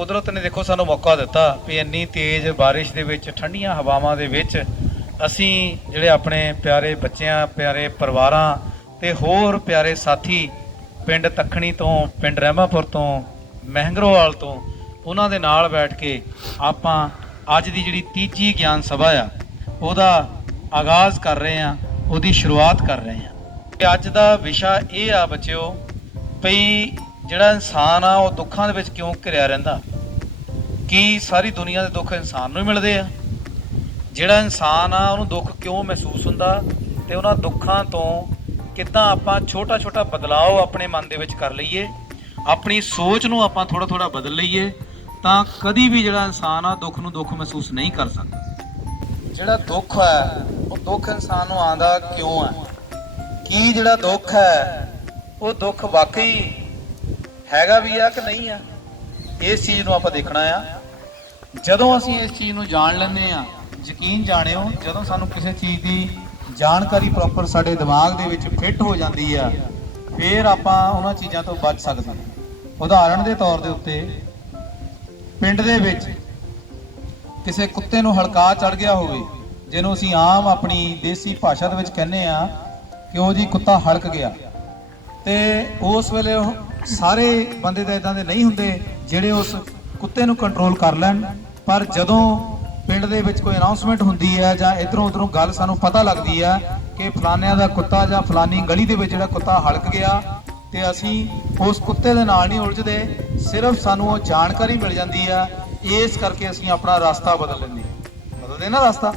ਕੁਦਰਤ ਨੇ ਦੇਖੋ ਸਾਨੂੰ ਮੌਕਾ ਦਿੱਤਾ ਵੀ ਇੰਨੀ ਤੇਜ਼ ਬਾਰਿਸ਼ ਦੇ ਵਿੱਚ ਠੰਡੀਆਂ ਹਵਾਵਾਂ ਦੇ ਵਿੱਚ ਅਸੀਂ ਜਿਹੜੇ ਆਪਣੇ ਪਿਆਰੇ ਬੱਚਿਆਂ ਪਿਆਰੇ ਪਰਿਵਾਰਾਂ ਤੇ ਹੋਰ ਪਿਆਰੇ ਸਾਥੀ ਪਿੰਡ ਤਖਣੀ ਤੋਂ ਪਿੰਡ ਰਹਿਮਾਪੁਰ ਤੋਂ ਮਹਿੰਗਰੋਵਾਲ ਤੋਂ ਉਹਨਾਂ ਦੇ ਨਾਲ ਬੈਠ ਕੇ ਆਪਾਂ ਅੱਜ ਦੀ ਜਿਹੜੀ ਤੀਜੀ ਗਿਆਨ ਸਭਾ ਆ ਉਹਦਾ ਆਗਾਜ਼ ਕਰ ਰਹੇ ਹਾਂ, ਉਹਦੀ ਸ਼ੁਰੂਆਤ ਕਰ ਰਹੇ ਹਾਂ। ਤੇ ਅੱਜ ਦਾ ਵਿਸ਼ਾ ਇਹ ਆ ਬੱਚਿਓ ਭਈ ਜਿਹੜਾ ਇਨਸਾਨ ਆ ਉਹ ਦੁੱਖਾਂ ਦੇ ਵਿੱਚ ਕਿਉਂ ਘਿਰਿਆ ਰਹਿੰਦਾ। ਕੀ ਸਾਰੀ ਦੁਨੀਆ ਦੇ ਦੁੱਖ ਇਨਸਾਨ ਨੂੰ ਹੀ ਮਿਲਦੇ ਆ? ਜਿਹੜਾ ਇਨਸਾਨ ਆ ਉਹਨੂੰ ਦੁੱਖ ਕਿਉਂ ਮਹਿਸੂਸ ਹੁੰਦਾ ਤੇ ਉਹਨਾਂ ਦੁੱਖਾਂ ਤੋਂ ਕਿੱਦਾਂ ਆਪਾਂ ਛੋਟਾ ਛੋਟਾ ਬਦਲਾਅ ਆਪਣੇ ਮਨ ਦੇ ਵਿੱਚ ਕਰ ਲਈਏ, ਆਪਣੀ ਸੋਚ ਨੂੰ ਆਪਾਂ ਥੋੜਾ ਥੋੜਾ ਬਦਲ ਲਈਏ ਤਾਂ ਕਦੀ ਵੀ ਜਿਹੜਾ ਇਨਸਾਨ ਆ ਦੁੱਖ ਨੂੰ ਦੁੱਖ ਮਹਿਸੂਸ ਨਹੀਂ ਕਰ ਸਕਦਾ। ਜਿਹੜਾ ਦੁੱਖ ਹੈ ਉਹ ਦੁੱਖ ਇਨਸਾਨ ਨੂੰ ਆਉਂਦਾ ਕਿਉਂ ਹੈ? ਕੀ ਜਿਹੜਾ ਦੁੱਖ ਹੈ ਉਹ ਦੁੱਖ ਵਾਕਈ ਹੈਗਾ ਵੀ ਆ ਕਿ ਨਹੀਂ ਆ? ਇਸ ਚੀਜ਼ ਨੂੰ ਆਪਾਂ ਦੇਖਣਾ ਆ। ਜਦੋਂ ਅਸੀਂ ਇਸ ਚੀਜ਼ ਨੂੰ ਜਾਣ ਲੈਂਦੇ ਆ, ਯਕੀਨ ਜਾਣਿਓ ਜਦੋਂ ਸਾਨੂੰ ਕਿਸੇ ਚੀਜ਼ ਦੀ ਜਾਣਕਾਰੀ ਪ੍ਰੋਪਰ ਸਾਡੇ ਦਿਮਾਗ ਦੇ ਵਿੱਚ ਫਿੱਟ ਹੋ ਜਾਂਦੀ ਆ ਫਿਰ ਆਪਾਂ ਉਹਨਾਂ ਚੀਜ਼ਾਂ ਤੋਂ ਬਚ ਸਕਦੇ ਹਾਂ। ਉਦਾਹਰਣ ਦੇ ਤੌਰ ਦੇ ਉੱਤੇ ਪਿੰਡ ਦੇ ਵਿੱਚ ਕਿਸੇ ਕੁੱਤੇ ਨੂੰ ਹਲਕਾ ਚੜ ਗਿਆ ਹੋਵੇ, ਜਿਹਨੂੰ ਅਸੀਂ ਆਮ ਆਪਣੀ ਦੇਸੀ ਭਾਸ਼ਾ ਦੇ ਵਿੱਚ ਕਹਿੰਦੇ ਆ ਕਿ ਉਹ ਜੀ ਕੁੱਤਾ ਹਲਕ ਗਿਆ, ਤੇ ਉਸ ਵੇਲੇ ਉਹ ਸਾਰੇ ਬੰਦੇ ਤਾਂ ਇਦਾਂ ਦੇ ਨਹੀਂ ਹੁੰਦੇ ਜਿਹੜੇ ਉਸ ਕੁੱਤੇ ਨੂੰ ਕੰਟਰੋਲ ਕਰ ਲੈਣ। ਪਰ ਜਦੋਂ ਪਿੰਡ ਦੇ ਵਿੱਚ ਕੋਈ ਅਨਾਉਂਸਮੈਂਟ ਹੁੰਦੀ ਹੈ ਜਾਂ ਇਧਰੋਂ ਉਧਰੋਂ ਗੱਲ ਸਾਨੂੰ ਪਤਾ ਲੱਗਦੀ ਆ ਕਿ ਫਲਾਨਿਆਂ ਦਾ ਕੁੱਤਾ ਜਾਂ ਫਲਾਨੀ ਗਲੀ ਦੇ ਵਿੱਚ ਜਿਹੜਾ ਕੁੱਤਾ ਹਲਕ ਗਿਆ, ਤੇ ਅਸੀਂ ਉਸ ਕੁੱਤੇ ਦੇ ਨਾਲ ਨਹੀਂ ਉਲਝਦੇ, ਸਿਰਫ ਸਾਨੂੰ ਉਹ ਜਾਣਕਾਰੀ ਮਿਲ ਜਾਂਦੀ ਆ। ਇਸ ਕਰਕੇ ਅਸੀਂ ਆਪਣਾ ਰਸਤਾ ਬਦਲ ਲੈਂਦੇ ਹਾਂ। ਬਦਲਦੇ ਨਾ ਰਸਤਾ,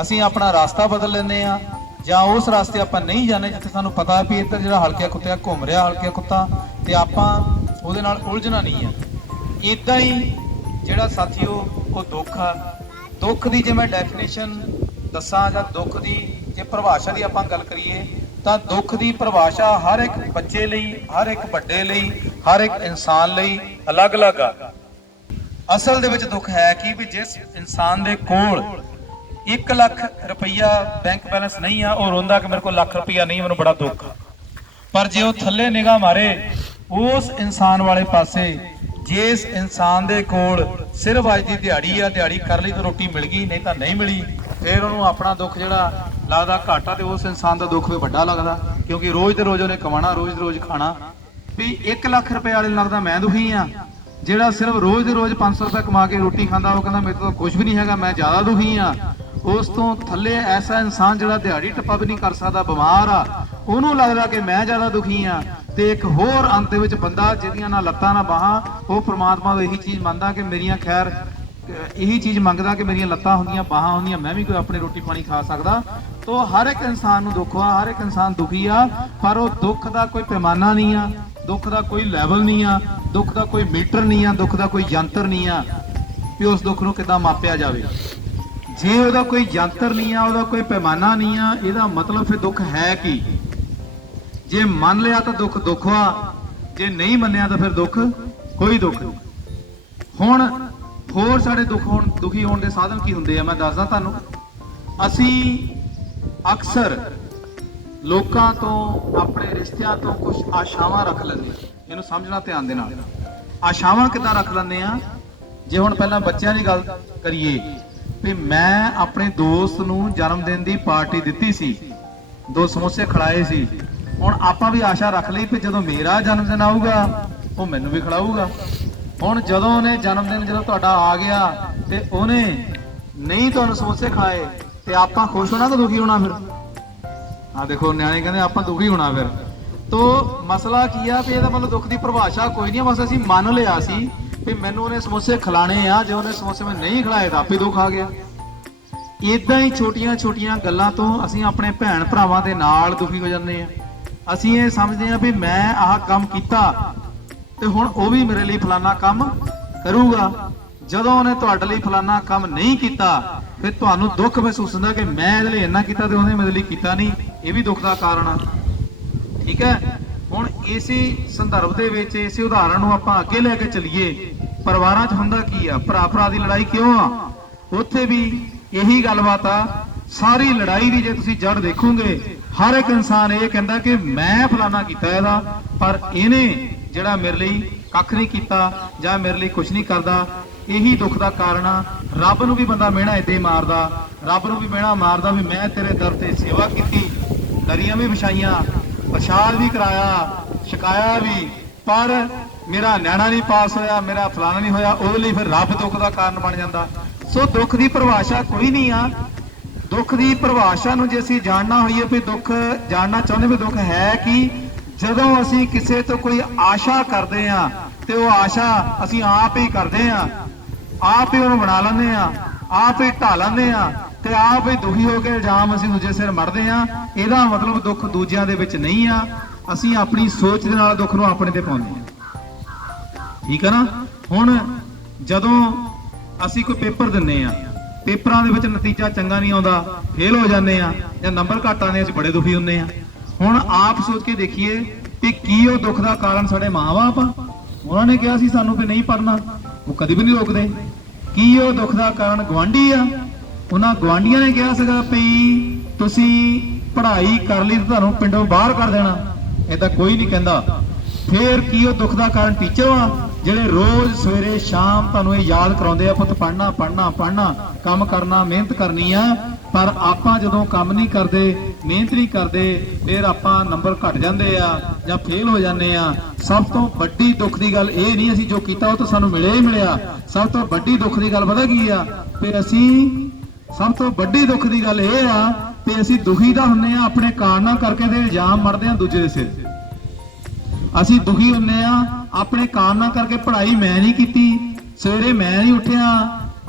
ਅਸੀਂ ਆਪਣਾ ਰਸਤਾ ਬਦਲ ਲੈਂਦੇ ਆ ਜਾਂ ਉਸ ਰਸਤੇ ਆਪਾਂ ਨਹੀਂ ਜਾਂਦੇ ਜਿੱਥੇ ਸਾਨੂੰ ਪਤਾ ਵੀ ਇੱਧਰ ਜਿਹੜਾ ਹਲਕਿਆ ਕੁੱਤਾ ਘੁੰਮ ਰਿਹਾ ਹਲਕਿਆ ਕੁੱਤਾ, ਤੇ ਆਪਾਂ ਉਹਦੇ ਨਾਲ ਉਲਝਣਾ ਨਹੀਂ ਆ। ਇੱਦਾਂ ਹੀ ਜਿਹੜਾ ਸਾਥੀਓ ਉਹ ਦੁੱਖ ਆ, ਦੁੱਖ ਦੀ ਜੇ ਮੈਂ ਡੈਫੀਨੇਸ਼ਨ ਦੱਸਾਂ ਜਾਂ ਦੁੱਖ ਦੀ ਜੇ ਪਰਿਭਾਸ਼ਾ ਦੀ ਆਪਾਂ ਗੱਲ ਕਰੀਏ ਤਾਂ ਦੁੱਖ ਦੀ ਪਰਿਭਾਸ਼ਾ ਹਰ ਇੱਕ ਬੱਚੇ ਲਈ, ਹਰ ਇੱਕ ਵੱਡੇ ਲਈ, ਹਰ ਇੱਕ ਇਨਸਾਨ ਲਈ ਅਲੱਗ-ਅਲੱਗ ਆ। ਅਸਲ ਦੇ ਵਿੱਚ ਦੁੱਖ ਹੈ ਕਿ ਵੀ ਜਿਸ ਇਨਸਾਨ ਦੇ ਕੋਲ 1 ਲੱਖ ਰੁਪਈਆ ਬੈਂਕ ਬੈਲੈਂਸ ਨਹੀਂ ਆ, ਉਹ ਰੋਂਦਾ ਕਿ ਮੇਰੇ ਕੋਲ ਲੱਖ ਰੁਪਈਆ ਨਹੀਂ, ਮੈਨੂੰ ਬੜਾ ਦੁੱਖ ਆ। ਪਰ ਜੇ ਉਹ ਥੱਲੇ ਨਿਗਾਹ ਮਾਰੇ ਉਸ ਇਨਸਾਨ ਵਾਲੇ ਪਾਸੇ, ਜਿਸ ਇਨਸਾਨ ਦੇ ਕੋਲ ਸਿਰਫ ਅੱਜ ਦੀ ਦਿਹਾੜੀ ਆ, ਦਿਹਾੜੀ ਕਰ ਲਈ ਤਾਂ ਰੋਟੀ ਮਿਲ ਗਈ ਨਹੀਂ ਤਾਂ ਨਹੀਂ ਮਿਲੀ, ਫਿਰ ਉਹਨੂੰ ਆਪਣਾ ਦੁੱਖ ਜਿਹੜਾ ਲੱਗਦਾ ਘਾਟਾ, ਤੇ ਉਸ ਇਨਸਾਨ ਦਾ ਦੁੱਖ ਵੀ ਵੱਡਾ ਲੱਗਦਾ ਕਿਉਂਕਿ ਰੋਜ਼ ਦੇ ਰੋਜ਼ ਉਹਨੇ ਕਮਾਣਾ, ਰੋਜ਼ ਦੇ ਰੋਜ਼ ਖਾਣਾ। ਵੀ 1 ਲੱਖ ਰੁਪਏ ਵਾਲੇ ਨੂੰ ਲੱਗਦਾ ਮੈਂ ਦੁਖੀ ਆ, ਜਿਹੜਾ ਸਿਰਫ ਰੋਜ਼ ਦੇ ਰੋਜ਼ 500 ਰੁਪਏ ਕਮਾ ਕੇ ਰੋਟੀ ਖਾਂਦਾ ਉਹ ਕਹਿੰਦਾ ਮੇਰੇ ਤੋਂ ਕੁਝ ਵੀ ਨਹੀਂ ਹੈਗਾ, ਮੈਂ ਜ਼ਿਆਦਾ ਦੁਖੀ ਆ। ਉਸ ਤੋਂ ਥੱਲੇ ਐਸਾ ਇਨਸਾਨ ਜਿਹੜਾ ਦਿਹਾੜੀ ਟੱਪਾ ਵੀ ਨਹੀਂ ਕਰ ਸਕਦਾ, ਬਿਮਾਰ ਆ, ਉਹਨੂੰ ਲੱਗਦਾ ਕਿ ਮੈਂ ਜ਼ਿਆਦਾ ਦੁਖੀ ਆ। ਤੇ ਇੱਕ ਹੋਰ ਅੰਤ ਦੇ ਵਿੱਚ ਬੰਦਾ ਜਿਹਦੀਆਂ ਨਾ ਲੱਤਾਂ ਨਾ ਬਾਹਾਂ, ਉਹ ਪ੍ਰਮਾਤਮਾ ਤੋਂ ਇਹੀ ਚੀਜ਼ ਮੰਗਦਾ ਕਿ ਮੇਰੀਆਂ ਖੈਰ ਇਹੀ ਚੀਜ਼ ਮੰਗਦਾ ਕਿ ਮੇਰੀਆਂ ਲੱਤਾਂ ਹੁੰਦੀਆਂ ਬਾਹਾਂ ਹੁੰਦੀਆਂ, ਮੈਂ ਵੀ ਕੋਈ ਆਪਣੀ ਰੋਟੀ ਪਾਣੀ ਖਾ ਸਕਦਾ। ਤੋ ਹਰ ਇੱਕ ਇਨਸਾਨ ਨੂੰ ਦੁੱਖ ਆ, ਹਰ ਇੱਕ ਇਨਸਾਨ ਦੁਖੀ ਆ, ਪਰ ਉਹ ਦੁੱਖ ਦਾ ਕੋਈ ਪੈਮਾਨਾ ਨਹੀਂ ਆ, ਦੁੱਖ ਦਾ ਕੋਈ ਲੈਵਲ ਨਹੀਂ ਆ, ਦੁੱਖ ਦਾ ਕੋਈ ਮੀਟਰ ਨਹੀਂ ਆ, ਦੁੱਖ ਦਾ ਕੋਈ ਯੰਤਰ ਨਹੀਂ ਆ ਵੀ ਉਸ ਦੁੱਖ ਨੂੰ ਕਿੱਦਾਂ ਮਾਪਿਆ ਜਾਵੇ। ਜੇ ਉਹਦਾ ਕੋਈ ਯੰਤਰ ਨਹੀਂ ਆ, ਉਹਦਾ ਕੋਈ ਪੈਮਾਨਾ ਨਹੀਂ ਆ, ਇਹਦਾ ਮਤਲਬ ਫਿਰ ਦੁੱਖ ਹੈ ਕੀ? ਜੇ ਮੰਨ ਲਿਆ ਤਾਂ ਦੁੱਖ ਦੁੱਖ ਆ, ਜੇ ਨਹੀਂ ਮੰਨਿਆ ਤਾਂ ਫਿਰ ਦੁੱਖ ਕੋਈ ਦੁੱਖ ਨਹੀਂ। ਹੁਣ ਹੋਰ ਸਾਡੇ ਦੁਖੀ ਹੋਣ ਦੇ ਸਾਧਨ ਕੀ ਹੁੰਦੇ ਆ ਮੈਂ ਦੱਸਦਾ ਤੁਹਾਨੂੰ। ਅਸੀਂ ਅਕਸਰ ਲੋਕਾਂ ਤੋਂ, ਆਪਣੇ ਰਿਸ਼ਤਿਆਂ ਤੋਂ ਕੁਝ ਆਸ਼ਾਵਾਂ ਰੱਖ ਲੈਂਦੇ ਆ। ਇਹਨੂੰ ਸਮਝਣਾ ਧਿਆਨ ਦੇ ਨਾਲ। ਆਸ਼ਾਵਾਂ ਕਿੱਦਾਂ ਰੱਖ ਲੈਂਦੇ ਆ? ਜੇ ਹੁਣ ਪਹਿਲਾਂ ਬੱਚਿਆਂ ਦੀ ਗੱਲ ਕਰੀਏ ਵੀ ਮੈਂ ਆਪਣੇ ਦੋਸਤ ਨੂੰ ਜਨਮ ਦਿਨ ਦੀ ਪਾਰਟੀ ਦਿੱਤੀ ਸੀ, 2 ਸਮੋਸੇ ਖਿਲਾਏ ਸੀ, ਹੁਣ ਆਪਾਂ ਵੀ ਆਸ਼ਾ ਰੱਖ ਲਈ ਵੀ ਜਦੋਂ ਮੇਰਾ ਜਨਮ ਦਿਨ ਆਊਗਾ ਉਹ ਮੈਨੂੰ ਵੀ ਖਿਲਾਊਗਾ। ਹੁਣ ਜਦੋਂ ਉਹਨੇ ਜਨਮ ਦਿਨ ਜਦੋਂ ਤੁਹਾਡਾ ਆ ਗਿਆ ਤੇ ਉਹਨੇ ਨਹੀਂ ਤੁਹਾਨੂੰ ਸਮੋਸੇ ਖਾਏ ਤੇ ਆਪਾਂ ਖੁਸ਼ ਹੋਣਾ ਕਿ ਦੁਖੀ ਹੋਣਾ? ਫਿਰ ਆ ਦੇਖੋ ਨਿਆਣੇ ਕਹਿੰਦੇ ਆਪਾਂ ਦੁਖੀ ਹੋਣਾ। ਫਿਰ ਤੋ ਮਸਲਾ ਕੀ ਆ ਵੀ ਇਹਦਾ ਮਤਲਬ ਦੁੱਖ ਦੀ ਪਰਿਭਾਸ਼ਾ ਕੋਈ ਨਹੀਂ, ਬਸ ਅਸੀਂ ਮੰਨ ਲਿਆ ਸੀ ਵੀ ਮੈਨੂੰ ਉਹਨੇ ਸਮੋਸੇ ਖਿਲਾਣੇ ਆ, ਜੇ ਉਹਨੇ ਸਮੋਸੇ ਮੈਂ ਨਹੀਂ ਖਿਲਾਏ ਤਾਂ ਆਪੇ ਦੁੱਖ ਆ ਗਿਆ। ਇਦਾਂ ਹੀ ਛੋਟੀਆਂ ਛੋਟੀਆਂ ਗੱਲਾਂ ਤੋਂ ਅਸੀਂ ਆਪਣੇ ਭੈਣ ਭਰਾਵਾਂ ਦੇ ਨਾਲ ਦੁਖੀ ਹੋ ਜਾਂਦੇ ਆ। ਅਸੀਂ ਇਹ ਸਮਝਦੇ ਆ ਵੀ ਮੈਂ ਆਹ ਕੰਮ ਕੀਤਾ ਤੇ ਹੁਣ ਉਹ ਵੀ ਮੇਰੇ ਲਈ ਫਲਾਨਾ ਕੰਮ ਕਰੂਗਾ। ਜਦੋਂ ਉਹਨੇ ਤੁਹਾਡੇ ਲਈ ਫਲਾਨਾ ਕੰਮ ਨਹੀਂ ਕੀਤਾ ਫਿਰ ਤੁਹਾਨੂੰ ਦੁੱਖ ਮਹਿਸੂਸ ਹੁੰਦਾ ਕਿ ਮੈਂ ਇਹਦੇ ਲਈ ਇੰਨਾ ਕੀਤਾ ਤੇ ਉਹਨੇ ਮੇਰੇ ਲਈ ਕੀਤਾ ਨਹੀਂ, ਇਹ ਵੀ ਦੁੱਖ ਦਾ ਕਾਰਨ ਆ। ਠੀਕ ਹੈ, ਹੁਣ ਇਸੇ ਸੰਦਰਭ ਦੇ ਵਿੱਚ ਇਸੇ ਉਦਾਹਰਣ ਨੂੰ ਆਪਾਂ ਅੱਗੇ ਲੈ ਕੇ ਚੱਲੀਏ। ਪਰਿਵਾਰਾਂ 'ਚ ਹੁੰਦਾ ਕੀ ਆ? ਭਰਾ ਭਰਾ ਦੀ ਲੜਾਈ ਕਿਉਂ ਆ? ਉੱਥੇ ਵੀ ਇਹੀ ਗੱਲਬਾਤ ਆ। ਸਾਰੀ ਲੜਾਈ ਦੀ ਜੇ ਤੁਸੀਂ ਜੜ ਦੇਖੋਗੇ, ਹਰ ਇੱਕ ਇਨਸਾਨ ਇਹ ਕਹਿੰਦਾ ਕਿ ਮੈਂ ਫਲਾਨਾ ਕੀਤਾ ਇਹਦਾ, ਪਰ ਇਹਨੇ ਜਿਹੜਾ ਮੇਰੇ ਲਈ ਕੱਖ ਨਹੀਂ ਕੀਤਾ ਜਾਂ ਮੇਰੇ ਲਈ ਕੁਝ ਨਹੀਂ ਕਰਦਾ, ਇਹੀ ਦੁੱਖ ਦਾ ਕਾਰਨ ਆ। ਰੱਬ ਨੂੰ ਵੀ ਬੰਦਾ ਮਿਹਣਾ ਏਦਾਂ ਹੀ ਮਾਰਦਾ, ਰੱਬ ਨੂੰ ਵੀ ਮਿਹਣਾ ਮਾਰਦਾ ਵੀ ਮੈਂ ਤੇਰੇ ਦਰ ਤੇ ਸੇਵਾ ਕੀਤੀ, ਦਰੀਆਂ ਵੀ ਵਿਛਾਈਆਂ, ਪ੍ਰਸ਼ਾਦ ਵੀ ਕਰਾਇਆ, ਛਕਾਇਆ ਵੀ, ਪਰ ਮੇਰਾ ਨਿਆਣਾ ਨਹੀਂ ਪਾਸ ਹੋਇਆ, ਮੇਰਾ ਫਲਾਣਾ ਨਹੀਂ ਹੋਇਆ, ਉਹਦੇ ਲਈ ਫਿਰ ਰੱਬ ਦੁੱਖ ਦਾ ਕਾਰਨ ਬਣ ਜਾਂਦਾ। ਸੋ ਦੁੱਖ ਦੀ ਪਰਿਭਾਸ਼ਾ ਕੋਈ ਨਹੀਂ ਆ। ਦੁੱਖ ਦੀ ਪਰਿਭਾਸ਼ਾ ਨੂੰ ਜੇ ਅਸੀਂ ਜਾਣਨਾ ਹੋਈਏ ਵੀ ਦੁੱਖ ਜਾਣਨਾ ਚਾਹੁੰਦੇ ਵੀ ਦੁੱਖ ਹੈ ਕਿ ਜਦੋਂ ਅਸੀਂ ਕਿਸੇ ਤੋਂ ਕੋਈ ਆਸ਼ਾ ਕਰਦੇ ਆ ਤੇ ਉਹ ਆਸ਼ਾ ਅਸੀਂ ਆਪ ਹੀ ਕਰਦੇ ਆ, ਆਪ ਹੀ ਉਹਨੂੰ ਬਣਾ ਲੈਂਦੇ ਆ, ਆਪ ਹੀ ਢਾ ਲੈਂਦੇ ਆ ਤੇ ਆਪ ਹੀ ਦੁਖੀ ਹੋ ਕੇ ਇਲਜ਼ਾਮ ਅਸੀਂ ਦੂਜੇ ਸਿਰ ਮੜਦੇ ਆ। ਇਹਦਾ ਮਤਲਬ ਦੁੱਖ ਦੂਜਿਆਂ ਦੇ ਵਿੱਚ ਨਹੀਂ ਆ, ਅਸੀਂ ਆਪਣੀ ਸੋਚ ਦੇ ਨਾਲ ਦੁੱਖ ਨੂੰ ਆਪਣੇ ਤੇ ਪਾਉਂਦੇ ਆ। ਠੀਕ ਹੈ ਨਾ। ਹੁਣ ਜਦੋਂ ਅਸੀਂ ਕੋਈ ਪੇਪਰ ਦਿੰਨੇ ਆ, ਪੇਪਰਾਂ ਦੇ ਵਿੱਚ ਨਤੀਜਾ ਚੰਗਾ ਨਹੀਂ ਆਉਂਦਾ, ਫੇਲ ਹੋ ਜਾਂਦੇ ਆ ਜਾਂ ਨੰਬਰ ਘੱਟ ਆਉਂਦੇ, ਅਸੀਂ ਬੜੇ ਦੁਖੀ ਹੁੰਦੇ ਆ। ਹੁਣ ਆਪ ਸੋਚ ਕੇ ਦੇਖੀਏ ਕਿ ਕੀ ਉਹ ਦੁੱਖ ਦਾ ਕਾਰਨ ਸਾਡੇ ਮਾਂ-ਬਾਪ ਆ? ਉਹਨਾਂ ਨੇ ਕਿਹਾ ਸੀ ਸਾਨੂੰ ਵੀ ਨਹੀਂ ਪੜ੍ਹਨਾ, ਉਹ ਕਦੀ ਵੀ ਨਹੀਂ ਰੋਕਦੇ। ਕੀ ਉਹ ਦੁੱਖ ਦਾ ਕਾਰਨ ਗਵਾਂਢੀ ਆ? ਉਹਨਾਂ ਗਵਾਂਢੀਆਂ ਨੇ ਕਿਹਾ ਸੀਗਾ ਵੀ ਤੁਸੀਂ ਪੜ੍ਹਾਈ ਕਰ ਲਈ ਤਾਂ ਤੁਹਾਨੂੰ ਪਿੰਡੋਂ ਬਾਹਰ ਕਰ ਦੇਣਾ, ਏਦਾਂ ਕੋਈ ਨਹੀਂ ਕਹਿੰਦਾ। ਫੇਰ ਕੀ ਉਹ ਦੁੱਖ ਦਾ ਕਾਰਨ ਟੀਚਰ ਆ ਜਿਹੜੇ ਰੋਜ਼ ਸਵੇਰੇ ਸ਼ਾਮ ਤੁਹਾਨੂੰ ਇਹ ਯਾਦ ਕਰਾਉਂਦੇ ਆ ਪੁੱਤ ਪੜ੍ਹਨਾ ਪੜ੍ਹਨਾ ਪੜ੍ਹਨਾ, ਕੰਮ ਕਰਨਾ, ਮਿਹਨਤ ਕਰਨੀ ਆ, ਪਰ ਆਪਾਂ ਜਦੋਂ ਕੰਮ ਨਹੀਂ ਕਰਦੇ, ਮਿਹਨਤ ਨਹੀਂ ਕਰਦੇ, ਫਿਰ ਆਪਾਂ ਨੰਬਰ ਘਟ ਜਾਂਦੇ ਆ ਜਾਂ ਫੇਲ ਹੋ ਜਾਂਦੇ ਆ। ਸਭ ਤੋਂ ਵੱਡੀ ਦੁੱਖ ਦੀ ਗੱਲ ਇਹ ਨਹੀਂ ਅਸੀਂ ਜੋ ਕੀਤਾ ਉਹ ਤਾਂ ਸਾਨੂੰ ਮਿਲਿਆ ਹੀ ਮਿਲਿਆ, ਸਭ ਤੋਂ ਵੱਡੀ ਦੁੱਖ ਦੀ ਗੱਲ ਪਤਾ ਕੀ ਆ? ਤੇ ਅਸੀਂ ਸਭ ਤੋਂ ਵੱਡੀ ਦੁੱਖ ਦੀ ਗੱਲ ਇਹ ਆ ਤੇ ਅਸੀਂ ਦੁਖੀ ਤਾਂ ਹੁੰਨੇ ਆ ਆਪਣੇ ਕਾਰਨਾਂ ਕਰਕੇ ਤੇ ਇਲਜ਼ਾਮ ਮੜਦੇ ਆ ਦੂਜੇ ਦੇ ਸਿਰ। ਅਸੀਂ ਦੁਖੀ ਹੁੰਨੇ ਆ ਆਪਣੇ ਕਾਰਨਾਂ ਕਰਕੇ, ਪੜ੍ਹਾਈ ਮੈਂ ਨਹੀਂ ਕੀਤੀ, ਸਵੇਰੇ ਮੈਂ ਨਹੀਂ ਉੱਠਿਆ,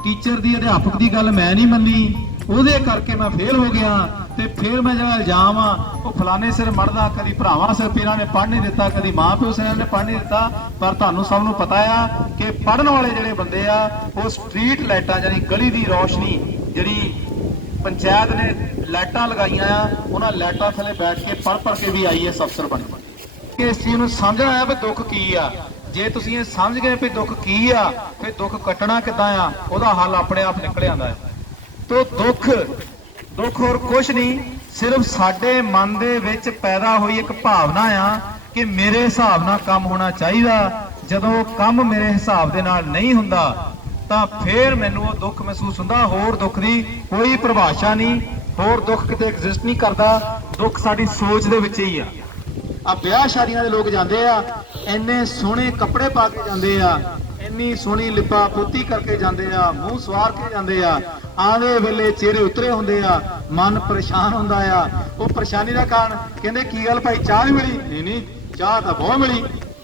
ਟੀਚਰ ਦੀ ਅਧਿਆਪਕ ਦੀ ਗੱਲ ਮੈਂ ਨਹੀਂ ਮੰਨੀ, ਉਹਦੇ ਕਰਕੇ ਮੈਂ ਫੇਲ ਹੋ ਗਿਆ। ਤੇ ਫਿਰ ਮੈਂ ਜਿਹੜਾ ਇਲਜ਼ਾਮ ਆ ਉਹ ਫਲਾਣੇ ਸਿਰ ਮੜਦਾ, ਕਦੀ ਭਰਾਵਾਂ ਸਿਰ ਪੀਰਾਂ ਨੇ ਪੜ੍ਹ ਨਹੀਂ ਦਿੱਤਾ, ਕਦੀ ਮਾਂ ਪਿਓ ਸਿਰਾਂ ਨੇ ਪੜ੍ਹ ਨਹੀਂ ਦਿੱਤਾ। ਪਰ ਤੁਹਾਨੂੰ ਸਭ ਨੂੰ ਪਤਾ ਆ ਕਿ ਪੜ੍ਹਨ ਵਾਲੇ ਜਿਹੜੇ ਬੰਦੇ ਆ ਉਹ ਸਟਰੀਟ ਲਾਈਟਾਂ ਯਾਨੀ ਗਲੀ ਦੀ ਰੋਸ਼ਨੀ ਜਿਹੜੀ ਪੰਚਾਇਤ ਨੇ ਲਾਈਟਾਂ ਲਗਾਈਆਂ ਆ, ਉਹਨਾਂ ਲਾਈਟਾਂ ਥੱਲੇ ਬੈਠ ਕੇ ਪੜ੍ਹ ਕੇ ਵੀ IAS ਅਫਸਰ ਬਣੇ। ਕਿ ਇਸ ਚੀਜ਼ ਨੂੰ ਸਮਝਣਾ ਆ ਵੀ ਦੁੱਖ ਕੀ ਆ। ਜੇ ਤੁਸੀਂ ਇਹ ਸਮਝ ਗਏ ਵੀ ਦੁੱਖ ਕੀ ਆ, ਫਿਰ ਦੁੱਖ ਕੱਟਣਾ ਕਿੱਦਾਂ ਆ, ਉਹਦਾ ਹੱਲ ਆਪਣੇ ਆਪ ਨਿਕਲ ਆਉਂਦਾ ਹੈ। ਤੋ ਦੁੱਖ ਹੋਰ ਕੁਝ ਨਹੀਂ, ਸਿਰਫ ਸਾਡੇ ਮਨ ਦੇ ਵਿੱਚ ਪੈਦਾ ਹੋਈ ਇੱਕ ਭਾਵਨਾ ਆ ਕਿ ਮੇਰੇ ਹਿਸਾਬ ਨਾਲ ਕੰਮ ਹੋਣਾ ਚਾਹੀਦਾ। ਜਦੋਂ ਕੰਮ ਮੇਰੇ ਹਿਸਾਬ ਦੇ ਨਾਲ ਨਹੀਂ ਹੁੰਦਾ ਤਾਂ ਫਿਰ ਮੈਨੂੰ ਉਹ ਦੁੱਖ ਮਹਿਸੂਸ ਹੁੰਦਾ। ਹੋਰ ਦੁੱਖ ਦੀ ਕੋਈ ਪਰਿਭਾਸ਼ਾ ਨਹੀਂ, ਹੋਰ ਦੁੱਖ ਕਿਤੇ ਐਗਜ਼ਿਸਟ ਨਹੀਂ ਕਰਦਾ। ਦੁੱਖ ਸਾਡੀ ਸੋਚ ਦੇ ਵਿੱਚ ਹੀ ਆ। ਆ ਵਿਆਹ ਸ਼ਾਦੀਆਂ ਦੇ ਲੋਕ ਜਾਂਦੇ ਆ, ਇੰਨੇ ਸੋਹਣੇ ਕੱਪੜੇ ਪਾ ਕੇ ਜਾਂਦੇ ਆ, ਇੰਨੀ ਸੋਹਣੀ ਲਿਪਾ ਪੋਤੀ ਕਰਕੇ ਜਾਂਦੇ ਆ, ਮੂੰਹ ਸਵਾਰ ਕੇ ਜਾਂਦੇ ਆ, ਆਵੇ ਵੇਲੇ ਚਿਹਰੇ ਉਤਰੇ ਹੁੰਦੇ ਆ, ਮਨ ਪਰੇਸ਼ਾਨ ਹੁੰਦਾ ਆ। ਉਹ ਪਰੇਸ਼ਾਨੀ ਦਾ ਕਾਰਨ ਕਹਿੰਦੇ ਕੀ ਗੱਲ ਭਾਈ ਚਾਹ ਨਹੀਂ ਮਿਲੀ? ਨਹੀਂ ਨਹੀਂ ਚਾਹ ਤਾਂ ਬਹੁਤ ਮਿਲੀ।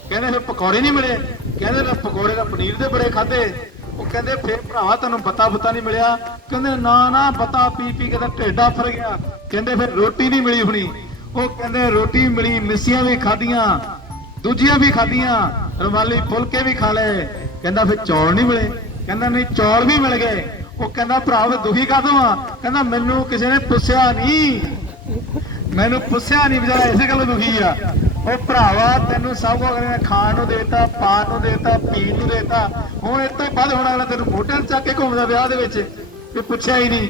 ਕਹਿੰਦੇ ਫਿਰ ਪਕੌੜੇ ਨਹੀਂ ਮਿਲੇ? ਕਹਿੰਦੇ ਪਕੌੜੇ ਤਾਂ ਪਨੀਰ ਦੇ ਬੜੇ ਖਾਦੇ। ਉਹ ਕਹਿੰਦੇ ਫਿਰ ਭਰਾਵਾ ਤੈਨੂੰ ਬਤਾ ਨਹੀਂ ਮਿਲਿਆ? ਕਹਿੰਦੇ ਨਾ ਬਤਾ ਪੀ ਕੇ ਤਾਂ ਢਿੱਡ ਆਫਰ ਗਿਆ। ਕਹਿੰਦੇ ਫਿਰ ਰੋਟੀ ਨਹੀਂ ਮਿਲੀ ਹੋਣੀ? ਉਹ ਕਹਿੰਦੇ ਰੋਟੀ ਮਿਲੀ, ਮਿੱਸੀਆਂ ਵੀ ਖਾਧੀਆਂ, ਦੂਜੀਆਂ ਵੀ ਖਾਧੀਆਂ, ਰੁਮਾਲੀ ਫੁਲਕੇ ਵੀ ਖਾ ਲਏ। ਕਹਿੰਦਾ ਫਿਰ ਚੌਲ ਨਹੀਂ ਮਿਲੇ? ਕਹਿੰਦਾ ਨਹੀਂ ਚੌਲ ਵੀ ਮਿਲ ਗਏ। ਉਹ ਕਹਿੰਦਾ ਭਰਾ ਦੁਖੀ ਕਾਹਤੋਂ ਆ? ਕਹਿੰਦਾ ਮੈਨੂੰ ਕਿਸੇ ਨੇ ਪੁੱਛਿਆ ਨਹੀਂ, ਮੈਨੂੰ ਪੁੱਛਿਆ ਨਹੀਂ, ਵਿਚਾਰਾ ਇਸੇ ਗੱਲੋਂ ਦੁਖੀ ਆ। ਉਹ ਭਰਾਵਾ ਤੈਨੂੰ ਸਭ ਕੁਝ ਖਾਣ ਨੂੰ ਦੇਤਾ, ਪਾਣ ਨੂੰ ਦੇਤਾ, ਪੀਣ ਨੂੰ ਦੇਤਾ, ਹੁਣ ਇਸ ਤੋਂ ਵੱਧ ਹੋਣ ਵਾਲਾ ਤੈਨੂੰ ਮੋਢੇ ਤੇ ਚੱਕ ਕੇ ਘੁੰਮਦਾ ਵਿਆਹ ਦੇ ਵਿੱਚ ਵੀ ਪੁੱਛਿਆ ਹੀ ਨਹੀਂ।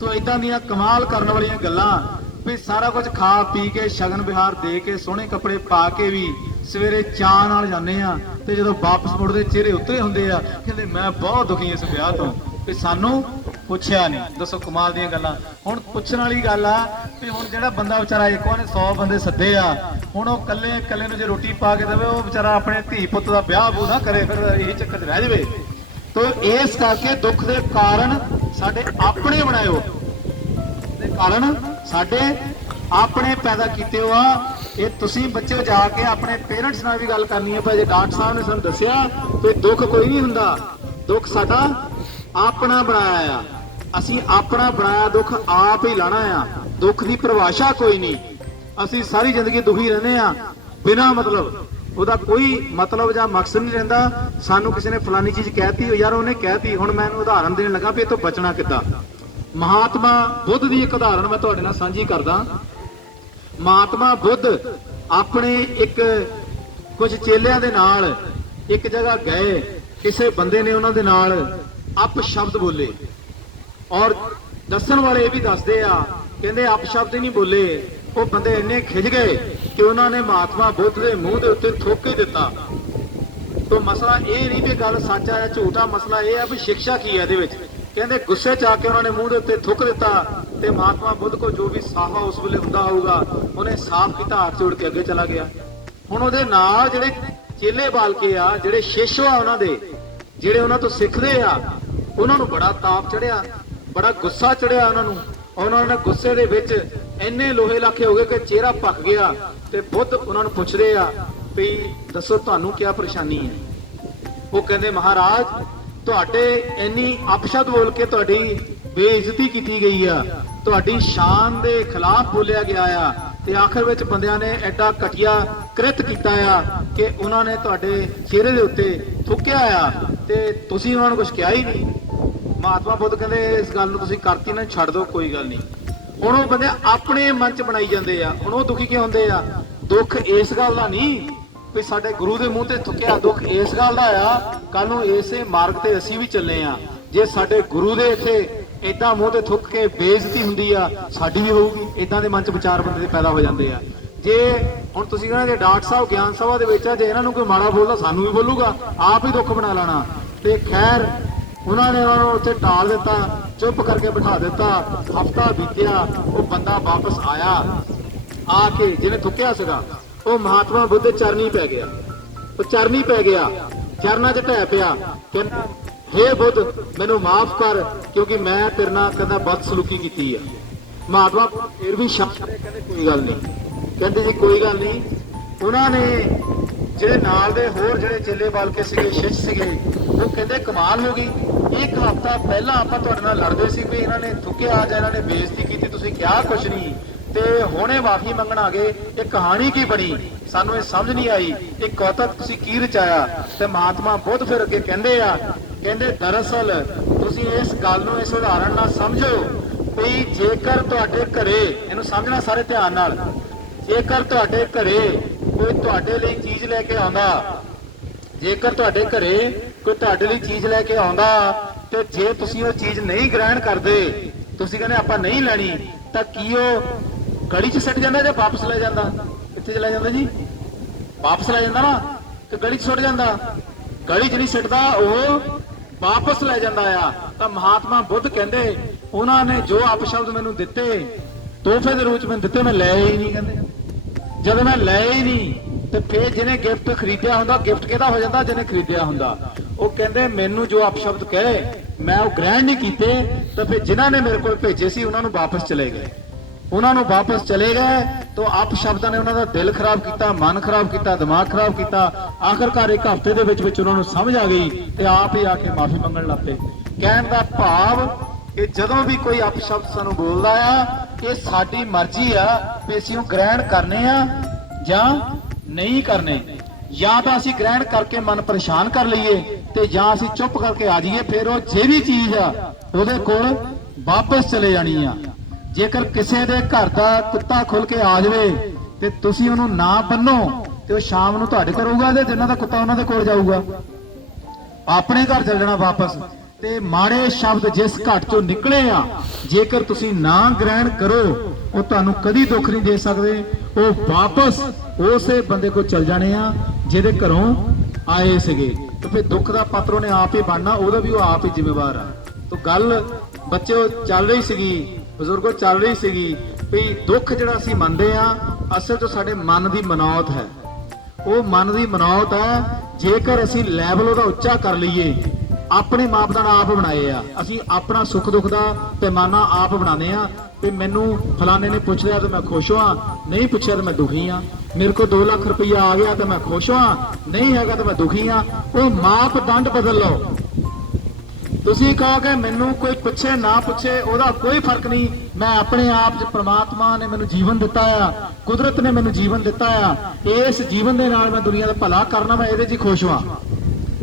ਤੋ ਇਦਾਂ ਦੀਆਂ ਕਮਾਲ ਕਰਨ ਵਾਲੀਆਂ ਗੱਲਾਂ ਵੀ ਸਾਰਾ ਕੁਝ ਖਾ ਪੀ ਕੇ ਸ਼ਗਨ ਵਿਹਾਰ ਦੇ ਕੇ ਸੋਹਣੇ ਕੱਪੜੇ ਪਾ ਕੇ ਵੀ ਸਵੇਰੇ ਚਾਹ ਨਾਲ ਜਾਂਦੇ ਆ ਤੇ ਜਦੋਂ ਵਾਪਸ ਮੁੜਦੇ ਚਿਹਰੇ ਉੱਤੇ ਹੁੰਦੇ ਆ। ਕਹਿੰਦੇ ਮੈਂ ਬਹੁਤ ਦੁਖੀ ਇਸ ਵਿਆਹ ਤੋਂ ਵੀ ਸਾਨੂੰ ਪੁੱਛਿਆ ਨਹੀਂ। ਦੱਸੋ ਕਮਾਲ ਦੀਆਂ ਗੱਲਾਂ। ਹੁਣ ਪੁੱਛਣ ਵਾਲੀ ਗੱਲ ਆ ਵੀ ਹੁਣ ਜਿਹੜਾ ਬੰਦਾ ਵਿਚਾਰਾ ਇੱਕ ਵਾਰ 100 ਬੰਦੇ ਸੱਦੇ ਆ, ਹੁਣ ਉਹ ਕੱਲੇ ਨੂੰ ਜੇ ਰੋਟੀ ਪਾ ਕੇ ਦੇਵੇ ਉਹ ਵਿਚਾਰਾ ਆਪਣੇ ਧੀ ਪੁੱਤ ਦਾ ਵਿਆਹ ਬੂ ਨਾ ਕਰੇ, ਫਿਰ ਇਹ ਚੱਕਰ 'ਚ ਰਹਿ ਜਾਵੇ। ਤੋ ਇਸ ਕਰਕੇ ਦੁੱਖ ਦੇ ਕਾਰਨ ਸਾਡੇ ਆਪਣੇ ਬਣਾਇਓ, ਕਾਰਨ ਸਾਡੇ ਆਪਣੇ ਪੈਦਾ ਕੀਤੇ ਹੋ ਆ। ਇਹ ਤੁਸੀਂ ਬੱਚੇ ਜਾ ਕੇ ਆਪਣੇ ਪੇਰੈਂਟਸ ਨਾਲ ਵੀ ਗੱਲ ਕਰਨੀ ਹੈ। ਭਾਈ ਜੇ ਡਾਕਟਰ ਸਾਹਿਬ ਨੇ ਸਾਨੂੰ ਦੱਸਿਆ ਕਿ ਦੁੱਖ ਕੋਈ ਨਹੀਂ ਹੁੰਦਾ, ਦੁੱਖ ਸਾਡਾ ਆਪਣਾ ਬਣਾਇਆ ਆ, ਅਸੀਂ ਆਪਣਾ ਬਣਾਇਆ ਦੁੱਖ ਆਪ ਹੀ ਲਾਣਾ ਆ। ਦੁੱਖ ਦੀ ਪਰਿਭਾਸ਼ਾ ਕੋਈ ਨਹੀਂ। ਅਸੀਂ ਸਾਰੀ ਜ਼ਿੰਦਗੀ ਦੁਖੀ ਰਹਿੰਦੇ ਆ ਬਿਨਾਂ ਮਤਲਬ, ਉਹਦਾ ਕੋਈ ਮਤਲਬ ਜਾਂ ਮਕਸਦ ਨਹੀਂ ਰਹਿੰਦਾ। ਸਾਨੂੰ ਕਿਸੇ ਨੇ ਫਲਾਨੀ ਚੀਜ਼ ਕਹਿਤੀ, ਯਾਰ ਉਹਨੇ ਕਹਿਤੀ, ਹੁਣ ਮੈਂ ਇਹਨੂੰ ਉਦਾਹਰਨ ਦੇਣ ਲੱਗਾ ਵੀ ਇਹ ਤੋਂ ਬਚਣਾ ਕਿੱਦਾਂ। ਮਹਾਤਮਾ ਬੁੱਧ ਦੀ ਇੱਕ ਉਦਾਹਰਨ ਮੈਂ ਤੁਹਾਡੇ ਨਾਲ ਸਾਂਝੀ ਕਰਦਾ। ਮਹਾਤਮਾ ਬੁੱਧ ਆਪਣੇ ਇੱਕ ਕੁਝ ਚੇਲਿਆਂ ਦੇ ਨਾਲ ਇੱਕ ਜਗ੍ਹਾ ਗਏ, ਕਿਸੇ ਬੰਦੇ ਨੇ ਉਹਨਾਂ ਦੇ ਨਾਲ ਅਪਸ਼ਬਦ ਬੋਲੇ, ਔਰ ਦੱਸਣ ਵਾਲੇ ਇਹ ਵੀ ਦੱਸਦੇ ਆ ਕਹਿੰਦੇ ਅਪਸ਼ਬਦ ਨਹੀਂ ਬੋਲੇ। ਉਹ ਬੰਦੇ ਇੰਨੇ ਖਿਝ ਗਏ ਕਿ ਉਹਨਾਂ ਨੇ ਮਹਾਤਮਾ ਬੁੱਧ ਦੇ ਮੂੰਹ ਦੇ ਉੱਤੇ ਥੁੱਕ ਹੀ ਦਿੱਤਾ। तो मसला ये नहीं भी गल सच है झूठा, मसला ये है भी शिक्षा की है ਇਹਦੇ ਵਿੱਚ। ਕਹਿੰਦੇ ਗੁੱਸੇ ਚ ਆ ਕੇ ਉਹਨਾਂ ਨੇ ਮੂੰਹ ਦੇ ਉੱਤੇ ਥੁੱਕ ਦਿੱਤਾ ਤੇ ਮਹਾਤਮਾ ਬੁੱਧ ਕੋ ਜੋ ਵੀ ਸਾਫਾ ਉਸ ਵੇਲੇ ਹੁੰਦਾ ਹੋਊਗਾ ਉਹਨੇ ਸਾਫ਼ ਕੀਤਾ, ਹੱਥ ਜੋੜ ਕੇ ਅੱਗੇ ਚਲਾ ਗਿਆ। ਹੁਣ ਉਹਦੇ ਨਾਲ ਜਿਹੜੇ ਚੇਲੇ ਬਾਲਕੇ ਆ, ਜਿਹੜੇ ਸ਼ਿਸ਼ ਆ ਉਹਨਾਂ ਦੇ, ਜਿਹੜੇ ਉਹਨਾਂ ਤੋਂ ਸਿੱਖਦੇ ਆ, ਉਹਨਾਂ ਨੂੰ ਬੜਾ ਤਾਪ ਚੜਿਆ, ਬੜਾ ਗੁੱਸਾ ਚੜਿਆ ਉਹਨਾਂ ਨੂੰ। ਉਹਨਾਂ ਨੇ ਗੁੱਸੇ ਦੇ ਵਿੱਚ ਇੰਨੇ ਲੋਹੇ ਲਾਖੇ ਹੋ ਗਏ ਕਿ ਚਿਹਰਾ ਭੱਖ ਗਿਆ। ਤੇ ਬੁੱਧ ਉਹਨਾਂ ਨੂੰ ਪੁੱਛਦੇ ਆ ਵੀ ਦੱਸੋ ਤੁਹਾਨੂੰ ਕੀ ਪਰੇਸ਼ਾਨੀ ਹੈ। ਉਹ ਕਹਿੰਦੇ ਮਹਾਰਾਜ ਤੁਹਾਡੇ ਇੰਨੀ ਅਪਸ਼ਬਦ ਬੋਲ ਕੇ ਤੁਹਾਡੀ ਬੇਇੱਜ਼ਤੀ ਕੀਤੀ ਗਈ ਆ, ਤੁਹਾਡੀ ਸ਼ਾਨ ਦੇ ਖਿਲਾਫ ਬੋਲਿਆ ਗਿਆ ਆ, ਤੇ ਆਖਰ ਵਿੱਚ ਬੰਦਿਆਂ ਨੇ ਐਡਾ ਘਟੀਆ ਕ੍ਰਿਤ ਕੀਤਾ ਆ ਕਿ ਉਹਨਾਂ ਨੇ ਤੁਹਾਡੇ ਚਿਹਰੇ ਦੇ ਉੱਤੇ ਥੁੱਕਿਆ ਆ ਤੇ ਤੁਸੀਂ ਉਹਨਾਂ ਨੂੰ ਕੁਝ ਕਿਹਾ ਹੀ ਨਹੀਂ। ਮਹਾਤਮਾ ਬੁੱਧ ਕਹਿੰਦੇ ਇਸ ਗੱਲ ਨੂੰ ਤੁਸੀਂ ਕਰਤੀ ਨਾ, ਛੱਡ ਦਿਓ, ਕੋਈ ਗੱਲ ਨਹੀਂ। ਹੁਣ ਉਹ ਬੰਦੇ ਆਪਣੇ ਮਨ ਚ ਬਣਾਈ ਜਾਂਦੇ ਆ। ਹੁਣ ਉਹ ਦੁਖੀ ਕਿਉਂ ਹੁੰਦੇ ਆ? ਦੁੱਖ ਇਸ ਗੱਲ ਦਾ ਨਹੀਂ ਵੀ ਸਾਡੇ ਗੁਰੂ ਦੇ ਮੂੰਹ ਤੇ ਥੁੱਕਿਆ, ਦੁੱਖ ਇਸ ਗੱਲ ਦਾ ਆ ਕੱਲ ਨੂੰ ਇਸੇ ਮਾਰਗ ਤੇ ਅਸੀਂ ਵੀ ਚੱਲੇ ਆ। ਜੇ ਸਾਡੇ ਗੁਰੂ ਦੇ ਇੱਥੇ ਏਦਾਂ ਮੂੰਹ ਤੇ ਥੁੱਕ ਕੇ ਬੇਇੱਜ਼ਤੀ ਹੁੰਦੀ ਆ, ਸਾਡੀ ਵੀ ਹੋਊਗੀ। ਏਦਾਂ ਦੇ ਮਨ ਚ ਵਿਚਾਰ ਬੰਦੇ ਦੇ ਪੈਦਾ ਹੋ ਜਾਂਦੇ ਆ। ਜੇ ਹੁਣ ਤੁਸੀਂ ਕਹਿੰਦੇ ਜੇ ਡਾਕਟਰ ਸਾਹਿਬ ਗਿਆਨ ਸਭਾ ਦੇ ਵਿੱਚ ਆ, ਜੇ ਇਹਨਾਂ ਨੂੰ ਕੋਈ ਮਾੜਾ ਬੋਲਦਾ ਸਾਨੂੰ ਵੀ ਬੋਲੂਗਾ, ਆਪ ਹੀ ਦੁੱਖ ਬਣਾ ਲੈਣਾ। ਤੇ ਖੈਰ ਉਹਨਾਂ ਨੇ ਉਹਨਾਂ ਨੂੰ ਉੱਥੇ ਟਾਲ ਦਿੱਤਾ, ਚੁੱਪ ਕਰਕੇ ਬਿਠਾ ਦਿੱਤਾ। ਹਫਤਾ ਬੀਤਿਆ, ਉਹ ਬੰਦਾ ਵਾਪਸ ਆਇਆ, ਆ ਕੇ ਜਿਹਨੇ ਥੁੱਕਿਆ ਸੀਗਾ ਉਹ ਮਹਾਤਮਾ ਬੁੱਧ ਦੇ ਚਰਨੀ ਪੈ ਗਿਆ। ਉਹ ਚਰਨੀ ਪੈ ਗਿਆ, ਚਰਨਾਂ 'ਚ ਢਹਿ ਪਿਆ। ਕਹਿੰਦਾ ਹੇ ਬੁੱਧ ਮੈਨੂੰ ਮਾਫ ਕਰ ਕਿਉਂਕਿ ਮੈਂ ਤੇਰੇ ਨਾਲ ਕਹਿੰਦਾ ਬਦਸਲੂਕੀ ਕੀਤੀ ਆ। ਮਹਾਤਮਾ ਫਿਰ ਵੀ ਕਹਿੰਦੇ ਕੋਈ ਗੱਲ ਨਹੀਂ। ਕਹਿੰਦੇ ਜੀ ਕੋਈ ਗੱਲ ਨਹੀਂ। ਉਹਨਾਂ ਨੇ ਜਿਹੜੇ ਨਾਲ ਦੇ ਹੋਰ ਜਿਹੜੇ ਚੇਲੇ ਬਾਲਕੇ ਸੀਗੇ, ਸ਼ਿਸ਼ ਸੀਗੇ, ਉਹ ਕਹਿੰਦੇ ਕਮਾਲ ਹੋ ਗਈ। ਇੱਕ ਹਫ਼ਤਾ ਪਹਿਲਾਂ ਆਪਾਂ ਤੁਹਾਡੇ ਨਾਲ ਲੜਦੇ ਸੀ ਵੀ ਇਹਨਾਂ ਨੇ ਥੁੱਕਿਆ ਜਾਂ ਇਹਨਾਂ ਨੇ ਬੇਇੱਜ਼ਤੀ ਕੀਤੀ, ਤੁਸੀਂ ਕਿਹਾ ਕੁਛ ਨਹੀਂ, ਤੇ ਹੁਣੇ ਮਾਫੀ ਮੰਗਣ ਆ ਗਏ। ਇਹ ਕਹਾਣੀ ਕੀ ਬਣੀ ਸਾਨੂੰ ਇਹ ਸਮਝ ਨਹੀਂ ਆਈ, ਇਹ ਕੌਤਕ ਤੁਸੀਂ ਕੀ ਰਚਾਇਆ। ਤੇ ਮਹਾਤਮਾ ਬੁੱਧ ਫਿਰ ਅੱਗੇ ਕਹਿੰਦੇ ਆ, ਕਹਿੰਦੇ ਦਰਅਸਲ ਤੁਸੀਂ ਇਸ ਗੱਲ ਨੂੰ ਇਸ ਉਦਾਹਰਣ ਨਾਲ ਸਮਝੋ ਵੀ ਜੇਕਰ ਤੁਹਾਡੇ ਘਰੇ, ਇਹਨੂੰ ਸਮਝਣਾ ਸਾਰੇ ਧਿਆਨ ਨਾਲ, ਜੇਕਰ ਤੁਹਾਡੇ ਘਰੇ ਕੋਈ ਤੁਹਾਡੇ ਲਈ ਚੀਜ਼ ਲੈ ਕੇ ਆਉਂਦਾ, ਜੇਕਰ ਤੁਹਾਡੇ ਘਰੇ ਕੋਈ ਤੁਹਾਡੇ ਲਈ ਚੀਜ਼ ਲੈ ਕੇ ਆਉਂਦਾ ਤੇ ਜੇ ਤੁਸੀਂ ਉਹ ਚੀਜ਼ ਨਹੀਂ ਗ੍ਰਹਿਣ ਕਰਦੇ, ਤੁਸੀਂ ਕਹਿੰਦੇ ਆਪਾਂ ਨਹੀਂ ਲੈਣੀ, ਤਾਂ ਕੀ ਉਹ ਗਲੀ 'ਚ ਸਿੱਟ ਜਾਂਦਾ ਜਾਂ ਵਾਪਸ ਲੈ ਜਾਂਦਾ? ਕਿੱਥੇ ਚਲਾ ਜਾਂਦਾ ਜੀ? ਵਾਪਸ ਲੈ ਜਾਂਦਾ ਨਾ, ਤੇ ਗਲੀ 'ਚ ਸੁੱਟ ਜਾਂਦਾ? ਗਲੀ 'ਚ ਨਹੀਂ ਸਿੱਟਦਾ, ਉਹ ਵਾਪਸ ਲੈ ਜਾਂਦਾ ਆ। ਤਾਂ ਮਹਾਤਮਾ ਬੁੱਧ ਕਹਿੰਦੇ ਉਹਨਾਂ ਨੇ ਜੋ ਅਪਸ਼ਬਦ ਮੈਨੂੰ ਦਿੱਤੇ, ਤੋਹਫੇ ਦੇ ਰੂਪ 'ਚ ਮੈਨੂੰ ਦਿੱਤੇ, ਮੈਂ ਲੈ ਹੀ ਨਹੀਂ। ਕਹਿੰਦੇ ਜਦੋਂ ਮੈਂ ਲੈ ਹੀ ਨਹੀਂ ਤੇ ਫਿਰ ਜਿਹਨੇ ਗਿਫਟ ਖਰੀਦਿਆ ਹੁੰਦਾ, ਗਿਫਟ ਕਿਹਦਾ ਹੋ ਜਾਂਦਾ? ਜਿਹਨੇ ਖਰੀਦਿਆ ਹੁੰਦਾ। ਉਹ ਕਹਿੰਦੇ ਮੈਨੂੰ ਜੋ ਅਪਸ਼ਬਦ ਕਹੇ ਮੈਂ ਉਹ ਗ੍ਰਹਿਣ ਨਹੀਂ ਕੀਤੇ, ਤਾਂ ਫਿਰ ਜਿਨ੍ਹਾਂ ਨੇ ਮੇਰੇ ਕੋਲ ਭੇਜੇ ਸੀ ਉਹਨਾਂ ਨੂੰ ਵਾਪਸ ਚਲੇ ਗਏ। ਉਹਨਾਂ ਨੂੰ ਵਾਪਸ ਚਲੇ ਗਏ ਤਾਂ ਅਪਸ਼ਬਦਾਂ ਨੇ ਉਹਨਾਂ ਦਾ ਦਿਲ ਖਰਾਬ ਕੀਤਾ, ਮਨ ਖਰਾਬ ਕੀਤਾ, ਦਿਮਾਗ ਖਰਾਬ ਕੀਤਾ। ਆਖਰਕਾਰ ਇੱਕ ਹਫ਼ਤੇ ਦੇ ਵਿੱਚ ਉਹਨਾਂ ਨੂੰ ਸਮਝ ਆ ਗਈ ਤੇ ਆਪ ਹੀ ਆ ਕੇ ਮਾਫੀ ਮੰਗਣ ਲੱਗ ਪਏ। ਕਹਿਣ ਦਾ ਭਾਵ ਕਿ ਜਦੋਂ ਵੀ ਕੋਈ ਅਪਸ਼ਬਦ ਸਾਨੂੰ ਬੋਲਦਾ ਆ, ਇਹ ਸਾਡੀ ਮਰਜ਼ੀ ਆ ਵੀ ਅਸੀਂ ਉਹ ਗ੍ਰਹਿਣ ਕਰਨੇ ਆ ਜਾਂ ਨਹੀਂ ਕਰਨੇ। ਜਾਂ ਤਾਂ ਅਸੀਂ ਗ੍ਰਹਿਣ ਕਰਕੇ ਮਨ ਪਰੇਸ਼ਾਨ ਕਰ ਲਈਏ ਤੇ ਜਾਂ ਅਸੀਂ ਚੁੱਪ ਕਰਕੇ ਆ ਜਾਈਏ। ਫਿਰ ਉਹ ਜਿਹੜੀ ਚੀਜ਼ ਆ ਉਹਦੇ ਕੋਲ ਵਾਪਸ ਚਲੇ ਜਾਣੀ ਆ। ਜੇਕਰ ਕਿਸੇ ਦੇ ਘਰ ਦਾ ਕੁੱਤਾ ਖੁੱਲ ਕੇ ਆ ਜਾਵੇ ਤੇ ਤੁਸੀਂ ਉਹਨੂੰ ਨਾ ਬੰਨੋ ਤੇ ਉਹ ਸ਼ਾਮ ਨੂੰ ਤੁਹਾਡੇ ਘਰ ਆਊਗਾ ਤੇ ਜਿਨ੍ਹਾਂ ਦਾ ਕੁੱਤਾ ਉਹਨਾਂ ਦੇ ਕੋਲ ਜਾਊਗਾ, ਆਪਣੇ ਘਰ ਚੱਲ ਜਾਣਾ ਵਾਪਸ। ਤੇ ਮਾੜੇ ਸ਼ਬਦ ਜਿਸ ਘਟ ਚੋਂ ਨਿਕਲੇ ਆ, ਜੇਕਰ ਤੁਸੀਂ ਨਾ ਗ੍ਰਹਿਣ ਕਰੋ, ਉਹ ਤੁਹਾਨੂੰ ਕਦੀ ਦੁੱਖ ਨਹੀਂ ਦੇ ਸਕਦੇ। ਉਹ ਵਾਪਸ ਉਸੇ ਬੰਦੇ ਕੋਲ ਚੱਲ ਜਾਣੇ ਆ ਜਿਹਦੇ ਘਰੋਂ ਆਏ ਸੀਗੇ। ਤੇ ਫਿਰ ਦੁੱਖ ਦਾ ਪਾਤਰ ਉਹਨੇ ਆਪ ਹੀ ਬਣਨਾ, ਉਹਦਾ ਵੀ ਉਹ ਆਪ ਹੀ ਜ਼ਿੰਮੇਵਾਰ ਆ। ਤਾਂ ਗੱਲ ਬੱਚਿਓ ਚੱਲ ਰਹੀ ਸੀਗੀ, ਬਜ਼ੁਰਗੋ ਚੱਲ ਰਹੀ ਸੀਗੀ ਵੀ ਦੁੱਖ ਜਿਹੜਾ ਅਸੀਂ ਮੰਨਦੇ ਆ ਅਸਲ 'ਚ ਸਾਡੇ ਮਨ ਦੀ ਮਨੌਤ ਹੈ। ਉਹ ਮਨ ਦੀ ਮਨੌਤ ਹੈ। ਜੇਕਰ ਅਸੀਂ ਲੈਵਲ ਉਹਦਾ ਉੱਚਾ ਕਰ ਲਈਏ, ਆਪਣੇ ਮਾਪਦੰਡ ਆਪ ਬਣਾਏ ਆ, ਅਸੀਂ ਆਪਣਾ ਸੁੱਖ ਦੁੱਖ ਦਾ ਪੈਮਾਨਾ ਆਪ ਬਣਾਉਂਦੇ ਆ ਵੀ ਮੈਨੂੰ ਫਲਾਣੇ ਨੇ ਪੁੱਛ ਲਿਆ ਤਾਂ ਮੈਂ ਖੁਸ਼ ਹਾਂ, ਨਹੀਂ ਪੁੱਛਿਆ ਤਾਂ ਮੈਂ ਦੁਖੀ ਹਾਂ। ਮੇਰੇ ਕੋਲ 2 ਲੱਖ ਰੁਪਈਆ ਆ ਗਿਆ ਤਾਂ ਮੈਂ ਖੁਸ਼ ਹਾਂ, ਨਹੀਂ ਹੈਗਾ ਤਾਂ ਮੈਂ ਦੁਖੀ ਹਾਂ। ਉਹ ਮਾਪਦੰਡ ਬਦਲ ਲਓ। ਤੁਸੀਂ ਕਹੋਗੇ ਮੈਨੂੰ ਕੋਈ ਪੁੱਛੇ ਨਾ ਪੁੱਛੇ ਉਹਦਾ ਕੋਈ ਫਰਕ ਨਹੀਂ, ਮੈਂ ਆਪਣੇ ਆਪ 'ਚ ਪ੍ਰਮਾਤਮਾ ਨੇ ਮੈਨੂੰ ਜੀਵਨ ਦਿੱਤਾ ਆ, ਕੁਦਰਤ ਨੇ ਮੈਨੂੰ ਜੀਵਨ ਦਿੱਤਾ ਆ, ਇਸ ਜੀਵਨ ਦੇ ਨਾਲ ਮੈਂ ਦੁਨੀਆ ਦਾ ਭਲਾ ਕਰਨਾ, ਮੈਂ ਇਹਦੇ 'ਚ ਹੀ ਖੁਸ਼ ਹਾਂ।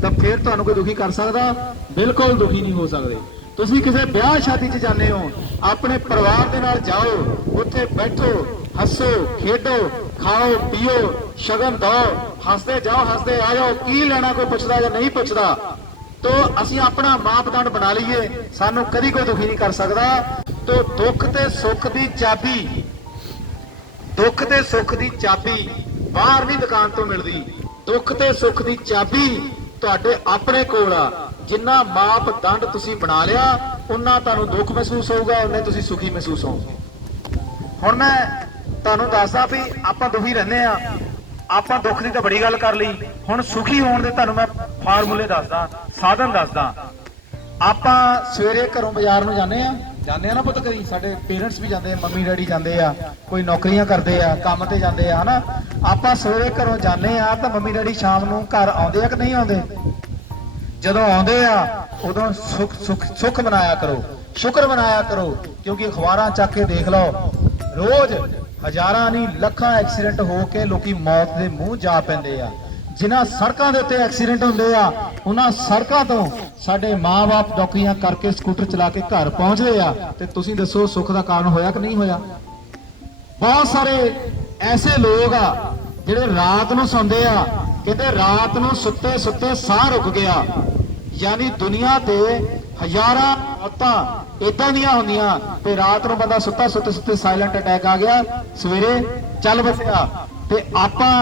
ਤਾਂ ਫਿਰ ਤੁਹਾਨੂੰ ਕੋਈ ਦੁਖੀ ਕਰ ਸਕਦਾ? ਬਿਲਕੁਲ ਦੁਖੀ ਨਹੀਂ ਹੋ ਸਕਦੇ। ਤੁਸੀਂ ਕਿਸੇ ਵਿਆਹ ਸ਼ਾਦੀ 'ਚ ਜਾਂਦੇ ਹੋ, ਆਪਣੇ ਪਰਿਵਾਰ ਦੇ ਨਾਲ ਜਾਓ, ਉੱਥੇ ਬੈਠੋ, ਹੱਸੋ, ਖੇਡੋ, ਖਾਓ, ਪੀਓ, ਸ਼ਗਨ ਦਿਓ, ਹੱਸਦੇ ਜਾਓ, ਹੱਸਦੇ ਆ ਜਾਓ। ਕੀ ਲੈਣਾ ਕੋਈ ਪੁੱਛਦਾ ਜਾਂ ਨਹੀਂ ਪੁੱਛਦਾ? ਤੋ ਅਸੀਂ ਆਪਣਾ ਮਾਪਦੰਡ ਬਣਾ ਲਈਏ, ਸਾਨੂੰ ਕਦੀ ਕੋਈ ਦੁਖੀ ਨਹੀਂ ਕਰ ਸਕਦਾ। ਤੋ ਦੁੱਖ ਤੇ ਸੁੱਖ ਦੀ ਚਾਬੀ, ਦੁੱਖ ਤੇ ਸੁੱਖ ਦੀ ਚਾਬੀ ਬਾਹਰ ਨਹੀਂ ਦੁਕਾਨ ਤੋਂ ਮਿਲਦੀ। ਦੁੱਖ ਤੇ ਸੁੱਖ ਦੀ ਚਾਬੀ ਤੁਹਾਡੇ ਆਪਣੇ ਕੋਲ ਆ। ਜਿੰਨਾ ਮਾਪਦੰਡ ਤੁਸੀਂ ਬਣਾ ਲਿਆ ਉਹਨਾਂ ਤੁਹਾਨੂੰ ਦੁੱਖ ਮਹਿਸੂਸ ਹੋਊਗਾ, ਉਹਨੇ ਤੁਸੀਂ ਸੁਖੀ ਮਹਿਸੂਸ ਹੋਵੋਗੇ। ਹੁਣ ਮੈਂ ਤੁਹਾਨੂੰ ਦੱਸਦਾ ਵੀ ਆਪਾਂ ਦੁਖੀ ਰਹਿੰਦੇ ਆ, ਆਪਾਂ ਦੁੱਖ ਦੀ ਤਾਂ ਬੜੀ ਗੱਲ ਕਰ ਲਈ, ਹੁਣ ਸੁਖੀ ਹੋਣ ਦੇ ਤੁਹਾਨੂੰ ਮੈਂ ਫਾਰਮੂਲੇ ਦੱਸਦਾ, ਸਾਧਨ ਦੱਸਦਾ। ਆਪਾਂ ਸਵੇਰੇ ਘਰੋਂ ਬਾਜ਼ਾਰ ਨੂੰ ਜਾਂਦੇ ਆ ਨਾ ਪੁੱਤ, ਕਰੀ ਸਾਡੇ ਪੇਰੈਂਟਸ ਵੀ ਜਾਂਦੇ ਆ, ਮੰਮੀ ਡੈਡੀ ਜਾਂਦੇ ਆ, ਕੋਈ ਨੌਕਰੀਆਂ ਕਰਦੇ ਆ, ਕੰਮ ਤੇ ਜਾਂਦੇ ਆ ਹਨਾ। ਆਪਾਂ ਸਵੇਰੇ ਘਰੋਂ ਜਾਂਦੇ ਆ ਤਾਂ ਮੰਮੀ ਡੈਡੀ ਸ਼ਾਮ ਨੂੰ ਘਰ ਆਉਂਦੇ ਆ ਕਿ ਨਹੀਂ ਆਉਂਦੇ? ਜਦੋਂ ਆਉਂਦੇ ਆ ਉਦੋਂ ਸੁੱਖ ਮਨਾਇਆ ਕਰੋ, ਸ਼ੁਕਰ ਮਨਾਇਆ ਕਰੋ, ਕਿਉਂਕਿ ਅਖਬਾਰਾਂ ਚੱਕ ਕੇ ਦੇਖ ਲਓ, ਰੋਜ਼ ਹਜ਼ਾਰਾਂ ਨਹੀਂ ਲੱਖਾਂ ਐਕਸੀਡੈਂਟ ਹੋ ਕੇ ਲੋਕੀ ਮੌਤ ਦੇ ਮੂੰਹ ਜਾ ਪੈਂਦੇ ਆ। ਜਿਨ੍ਹਾਂ ਸੜਕਾਂ ਦੇ ਉੱਤੇ ਐਕਸੀਡੈਂਟ ਹੁੰਦੇ ਆ ਉਹਨਾਂ ਸੜਕਾਂ ਤੋਂ ਸਾਡੇ ਮਾਂ-ਬਾਪ ਡੌਕੀਆਂ ਕਰਕੇ ਸਕੂਟਰ ਚਲਾ ਕੇ ਘਰ ਪਹੁੰਚਦੇ ਆ, ਤੇ ਤੁਸੀਂ ਦੱਸੋ ਸੁੱਖ ਦਾ ਕਾਰਨ ਹੋਇਆ ਕਿ ਨਹੀਂ ਹੋਇਆ? ਬਹੁਤ ਸਾਰੇ ਐਸੇ ਲੋਕ ਆ ਜਿਹੜੇ ਰਾਤ ਨੂੰ ਸੌਂਦੇ ਆ, ਕਹਿੰਦੇ ਰਾਤ ਨੂੰ ਸੁੱਤੇ ਸੁੱਤੇ ਸਾਹ ਰੁਕ ਗਿਆ, ਯਾਨੀ ਦੁਨੀਆ ਤੇ ਹਜ਼ਾਰਾਂ ਮੌਤਾਂ ਇਦਾਂ ਦੀਆਂ ਹੁੰਦੀਆਂ ਤੇ ਰਾਤ ਨੂੰ ਬੰਦਾ ਸੁੱਤਾ ਸੁੱਤੇ ਸਾਇਲੈਂਟ ਅਟੈਕ ਆ ਗਿਆ, ਸਵੇਰੇ ਚੱਲ ਵਸਿਆ। ਤੇ ਆਪਾਂ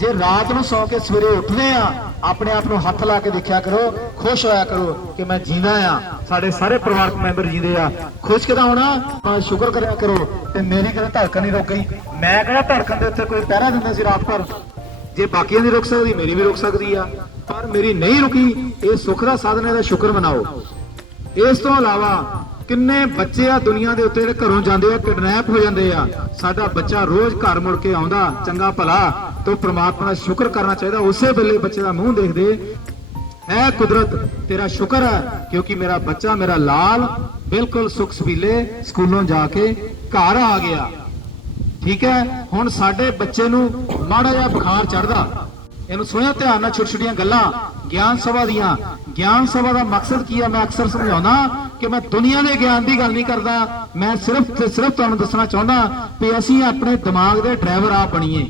ਜੇ ਰਾਤ ਨੂੰ ਸੌਂ ਕੇ ਸਵੇਰੇ ਉੱਠਦੇ ਆ, ਆਪਣੇ ਆਪ ਨੂੰ ਹੱਥ ਲਾ ਕੇ ਦੇਖਿਆ ਕਰੋ, ਖੁਸ਼ ਹੋਇਆ ਕਰੋ ਕਿ ਮੈਂ ਜੀਂਦਾ ਆ, ਸਾਡੇ ਸਾਰੇ ਪਰਿਵਾਰਕ ਮੈਂਬਰ ਜੀਂਦੇ ਆ। ਖੁਸ਼ ਕਿਦਾਂ ਹੋਣਾ? ਸ਼ੁਕਰ ਕਰਿਆ ਕਰੋ। ਤੇ ਮੇਰੀ ਕਦੇ ਧੜਕਣ ਨਹੀਂ ਰੁਕ ਗਈ, ਮੈਂ ਕਿਹੜਾ ਧੜਕਣ ਦੇ ਉੱਤੇ ਕੋਈ ਪਹਿਰਾ ਦਿੰਦਾ ਸੀ ਰਾਤ ਭਰ? ਜੇ ਬਾਕੀਆਂ ਦੀ ਰੁਕ ਸਕਦੀ ਮੇਰੀ ਵੀ ਰੁਕ ਸਕਦੀ ਆ, ਪਰ ਮੇਰੀ ਨਹੀਂ ਰੁਕੀ। ਇਹ ਸੁੱਖ ਦਾ ਸਾਧਨ ਹੈ, ਇਹਦਾ ਸ਼ੁਕਰ ਮਨਾਓ। ਇਸ ਤੋਂ ਇਲਾਵਾ ਕਿੰਨੇ ਬੱਚੇ ਆ ਦੁਨੀਆ ਦੇ ਉੱਤੇ ਜਿਹੜੇ ਘਰੋਂ ਜਾਂਦੇ ਆ, ਕਿਡਨੈਪ ਹੋ ਜਾਂਦੇ ਆ। ਸਾਡਾ ਬੱਚਾ ਰੋਜ਼ ਘਰ ਮੁੜ ਕੇ ਆਉਂਦਾ ਚੰਗਾ ਭਲਾ, ਤਾਂ ਪ੍ਰਮਾਤਮਾ ਦਾ ਸ਼ੁਕਰ ਕਰਨਾ ਚਾਹੀਦਾ। ਉਸੇ ਵੇਲੇ ਬੱਚੇ ਦਾ ਮੂੰਹ ਦੇਖਦੇ, ਐ ਕੁਦਰਤ ਤੇਰਾ ਸ਼ੁਕਰ ਹੈ ਕਿਉਂਕਿ ਮੇਰਾ ਬੱਚਾ, ਮੇਰਾ ਲਾਲ ਬਿਲਕੁਲ ਸੁਖ ਸਬੀਲੇ ਸਕੂਲੋਂ ਜਾ ਕੇ ਘਰ ਆ ਗਿਆ। ਠੀਕ ਹੈ, ਹੁਣ ਸਾਡੇ ਬੱਚੇ ਨੂੰ ਮਾੜਾ ਜਿਹਾ ਬੁਖਾਰ ਚੜਦਾ, ਇਹਨੂੰ ਸੁਣਿਆ ਧਿਆਨ ਨਾਲ, ਛੋਟੀ ਛੋਟੀਆਂ ਗੱਲਾਂ ਗਿਆਨ ਸਭਾ ਦੀਆਂ। ਗਿਆਨ ਸਭਾ ਦਾ ਮਕਸਦ ਕੀ ਹੈ? ਮੈਂ ਅਕਸਰ ਸਮਝਾਉਣਾ ਕਿ ਮੈਂ ਦੁਨੀਆ ਦੇ ਗਿਆਨ ਦੀ ਗੱਲ ਨਹੀਂ ਕਰਦਾ, ਮੈਂ ਸਿਰਫ ਤੇ ਸਿਰਫ ਤੁਹਾਨੂੰ ਦੱਸਣਾ ਚਾਹੁੰਦਾ ਕਿ ਅਸੀਂ ਆਪਣੇ ਦਿਮਾਗ ਦੇ ਡਰਾਈਵਰ ਆਪ ਬਣੀਏ।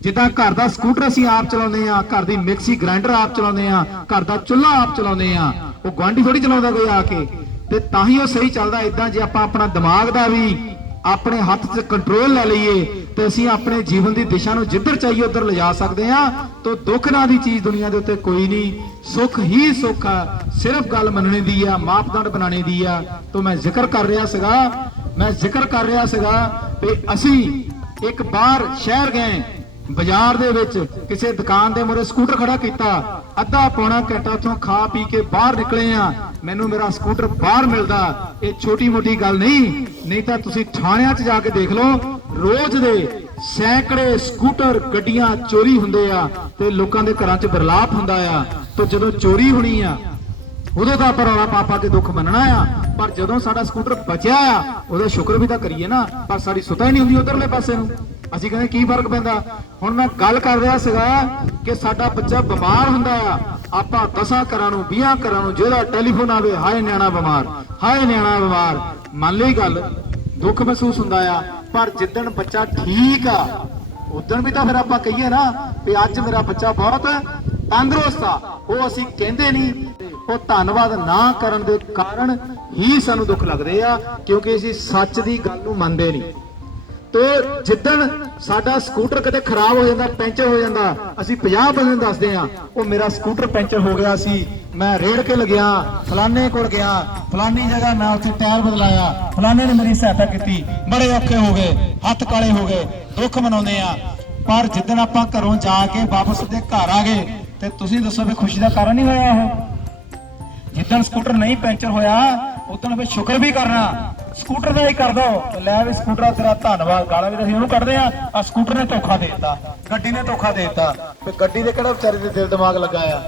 ਜਿੱਦਾਂ ਘਰ ਦਾ ਸਕੂਟਰ ਅਸੀਂ ਆਪ ਚਲਾਉਂਦੇ ਆ, ਘਰ ਦੀ ਮਿਕਸੀ ਗ੍ਰਾਈਂਡਰ ਆਪ ਚਲਾਉਂਦੇ ਆ, ਘਰ ਦਾ ਚੁੱਲ੍ਹਾ ਆਪ ਚਲਾਉਂਦੇ ਆ, ਉਹ ਗੁਆਂਢੀ ਥੋੜੀ ਚਲਾਉਂਦਾ ਕੋਈ ਆ ਕੇ, ਤੇ ਤਾਂ ਹੀ ਉਹ ਸਹੀ ਚੱਲਦਾ। ਇਦਾਂ ਜੇ ਆਪਾਂ ਆਪਣਾ ਦਿਮਾਗ ਦਾ ਵੀ ਆਪਣੇ ਹੱਥ 'ਚ ਕੰਟਰੋਲ ਲੈ ਲਈਏ ਤੇ ਅਸੀਂ ਆਪਣੇ ਜੀਵਨ ਦੀ ਦਿਸ਼ਾ ਨੂੰ ਜਿੱਧਰ ਚਾਹੀਏ ਉੱਧਰ ਲਿਜਾ ਸਕਦੇ ਆ। ਤਾਂ ਦੁੱਖ ਨਾਂ ਦੀ ਚੀਜ਼ ਦੁਨੀਆ ਦੇ ਉੱਤੇ ਕੋਈ ਨਹੀਂ, ਸੁੱਖ ਹੀ ਸੁੱਖ ਆ। ਸਿਰਫ ਗੱਲ ਮੰਨਣੀ ਦੀ ਆ, ਮਾਪਦੰਡ ਬਣਾਉਣੇ ਦੀ ਆ। ਤਾਂ ਮੈਂ ਜ਼ਿਕਰ ਕਰ ਰਿਹਾ ਸੀਗਾ ਵੀ ਅਸੀਂ ਇੱਕ ਬਾਹਰ ਸ਼ਹਿਰ ਗਏ, ਬਾਜ਼ਾਰ ਦੇ ਵਿੱਚ ਕਿਸੇ ਦੁਕਾਨ ਦੇ ਮੂਹਰੇ ਸਕੂਟਰ ਖੜਾ ਕੀਤਾ, ਅੱਧਾ ਪੌਣਾ ਘੰਟਾ ਉੱਥੋਂ ਖਾ ਪੀ ਕੇ ਬਾਹਰ ਨਿਕਲੇ ਆ, ਮੈਨੂੰ ਮੇਰਾ ਸਕੂਟਰ ਬਾਹਰ ਮਿਲਦਾ। ਇਹ ਛੋਟੀ ਮੋਟੀ ਗੱਲ ਨਹੀਂ ਤਾਂ ਤੁਸੀਂ ਥਾਣਿਆਂ 'ਚ ਜਾ ਕੇ ਦੇਖ ਲਓ, ਰੋਜ਼ ਦੇ ਸੈਂਕੜੇ ਸਕੂਟਰ ਗੱਡੀਆਂ ਚੋਰੀ ਹੁੰਦੇ ਆ ਤੇ ਲੋਕਾਂ ਦੇ ਘਰਾਂ 'ਚ ਬਰਲਾਪ ਹੁੰਦਾ ਆ। ਤਾਂ ਜਦੋਂ ਚੋਰੀ ਹੋਣੀ ਆ ਉਦੋਂ ਤਾਂ ਆਪਾਂ ਰੌਲਾ ਪਾ ਕੇ ਦੁੱਖ ਮੰਨਣਾ ਆ, ਪਰ ਜਦੋਂ ਸਾਡਾ ਸਕੂਟਰ ਬਚਿਆ ਆ ਉਹਦਾ ਸ਼ੁਕਰ ਵੀ ਤਾਂ ਕਰੀਏ ਨਾ। ਪਰ ਸਾਡੀ ਸੁਤਾ ਹੀ ਨਹੀਂ ਹੁੰਦੀ ਉਧਰਲੇ ਪਾਸੇ ਨੂੰ, ਅਸੀਂ ਕਹਿੰਦੇ ਕੀ ਫਰਕ ਪੈਂਦਾ। ਹੁਣ ਮੈਂ ਗੱਲ ਕਰ ਰਿਹਾ ਸੀਗਾ ਕਿ ਸਾਡਾ ਬੱਚਾ ਬਿਮਾਰ ਹੁੰਦਾ ਆ, ਆਪਾਂ 10 ਘਰਾਂ ਨੂੰ 20 ਘਰਾਂ ਨੂੰ ਜਿਹੜਾ ਟੈਲੀਫੋਨ ਆਵੇ, ਹਾਏ ਨਿਆਣਾ ਬਿਮਾਰ, ਹਾਏ ਨਿਆਣਾ ਬਿਮਾਰ। ਮੰਨ ਲਈ ਗੱਲ, ਦੁੱਖ ਮਹਿਸੂਸ ਹੁੰਦਾ ਆ, ਪਰ ਜਿੱਦਣ ਬੱਚਾ ਠੀਕ ਆ ਉਦਣ ਵੀ ਤਾਂ ਫਿਰ ਆਪਾਂ ਕਹੀਏ ਨਾ ਵੀ ਅੱਜ ਮੇਰਾ ਬੱਚਾ ਬਹੁਤ ਤੰਦਰੁਸਤ ਆ। ਉਹ ਅਸੀਂ ਕਹਿੰਦੇ ਨਹੀਂ, ਉਹ ਧੰਨਵਾਦ ਨਾ ਕਰਨ ਦੇ ਕਾਰਨ ਹੀ ਸਾਨੂੰ ਦੁੱਖ ਲੱਗਦੇ ਆ, ਕਿਉਂਕਿ ਅਸੀਂ ਸੱਚ ਦੀ ਗੱਲ ਨੂੰ ਮੰਨਦੇ ਨਹੀਂ। ਤੇ ਜਿੱਦਣ ਸਾਡਾ ਸਕੂਟਰ ਕਿਤੇ ਖਰਾਬ ਹੋ ਜਾਂਦਾ, ਪੈਂਚਰ ਹੋ ਜਾਂਦਾ, ਅਸੀਂ 50 ਬੰਦੇ ਨੂੰ ਦੱਸਦੇ ਆ ਉਹ ਮੇਰਾ ਸਕੂਟਰ ਪੈਂਚਰ ਹੋ ਗਿਆ ਸੀ, ਮੈਂ ਰੇੜ ਕੇ ਲੱਗਿਆ, ਫਲਾਣੇ ਕੋਲ ਗਿਆ, ਫਲਾਣੀ ਜਗ੍ਹਾ ਮੈਂ ਉੱਥੇ ਟਾਇਰ ਬਦਲਾਇਆ, ਫਲਾਣੇ ਨੇ ਮੇਰੀ ਸਹਾਇਤਾ ਕੀਤੀ, ਬੜੇ ਔਖੇ ਹੋ ਗਏ, ਹੱਥ ਕਾਲੇ ਹੋ ਗਏ, ਦੁੱਖ ਮਨਾਉਂਦੇ ਆ। ਪਰ ਜਿੱਦਣ ਆਪਾਂ ਘਰੋਂ ਜਾ ਕੇ ਵਾਪਸ ਦੇ ਘਰ ਆ ਗਏ ਤੇ ਤੁਸੀਂ ਦੱਸੋ ਵੀ ਖੁਸ਼ੀ ਦਾ ਕਾਰਨ ਨਹੀਂ ਹੋਇਆ ਉਹ? ਜਿੱਦਣ ਸਕੂਟਰ ਨਹੀਂ ਪੈਂਚਰ ਹੋਇਆ ਉਦੋਂ ਵੀ ਸ਼ੁਕਰ ਵੀ ਕਰਨਾ, ਸਕੂਟਰ ਦਾ ਹੀ ਕਰ ਦੋ, ਲੈ ਵੀ ਸਕੂਟਰ ਤੇਰਾ ਧੰਨਵਾਦ। ਗਾਲਾਂ ਵੀ ਅਸੀਂ ਉਹਨੂੰ ਕੱਢਦੇ ਆ ਸਕੂਟਰ ਨੇ ਧੋਖਾ ਦੇ ਦਿੱਤਾ, ਗੱਡੀ ਨੇ ਧੋਖਾ ਦੇ ਦਿੱਤਾ, ਤੇ ਗੱਡੀ ਦੇ ਕਿਹੜਾ ਵਿਚਾਰੇ ਦੇ ਦਿਲ ਦਿਮਾਗ ਲੱਗਾ ਆ।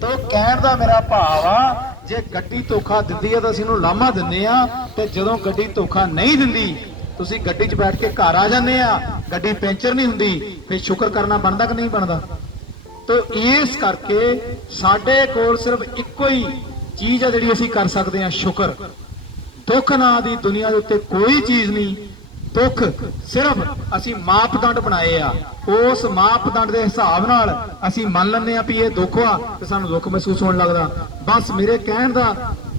ਤਾਂ ਕਹਿਣ ਦਾ ਮੇਰਾ ਭਾਵ ਆ, ਜੇ ਗੱਡੀ ਧੋਖਾ ਦਿੰਦੀ ਆ ਤਾਂ ਅਸੀਂ ਉਹਨੂੰ ਲਾਮਾ ਦਿੰਦੇ ਆ, ਤੇ ਜਦੋਂ ਗੱਡੀ ਧੋਖਾ ਨਹੀਂ ਦਿੰਦੀ ਤੁਸੀਂ ਗੱਡੀ 'ਚ ਬੈਠ ਕੇ ਘਰ ਆ ਜਾਂਦੇ ਆ, ਗੱਡੀ ਪੈਂਚਰ ਨਹੀਂ ਹੁੰਦੀ, ਫਿਰ ਸ਼ੁਕਰ ਕਰਨਾ ਬਣਦਾ ਕਿ ਨਹੀਂ ਬਣਦਾ? ਤਾਂ ਇਸ ਕਰਕੇ ਸਾਡੇ ਕੋਲ ਸਿਰਫ ਇੱਕੋ ਹੀ ਚੀਜ਼ ਆ ਜਿਹੜੀ ਅਸੀਂ ਕਰ ਸਕਦੇ ਆ, ਸ਼ੁਕਰ। ਦੁੱਖ ਨਾਂ ਦੀ ਦੁਨੀਆ ਦੇ ਉੱਤੇ ਕੋਈ ਚੀਜ਼ ਨਹੀਂ। ਦੁੱਖ ਸਿਰਫ ਅਸੀਂ ਮਾਪਦੰਡ ਬਣਾਏ ਆ, ਉਸ ਮਾਪਦੰਡ ਦੇ ਹਿਸਾਬ ਨਾਲ ਅਸੀਂ ਮੰਨ ਲੈਂਦੇ ਆ ਵੀ ਇਹ ਦੁੱਖ ਆ ਤੇ ਸਾਨੂੰ ਦੁੱਖ ਮਹਿਸੂਸ ਹੋਣ ਲੱਗਦਾ। ਬਸ ਮੇਰੇ ਕਹਿਣ ਦਾ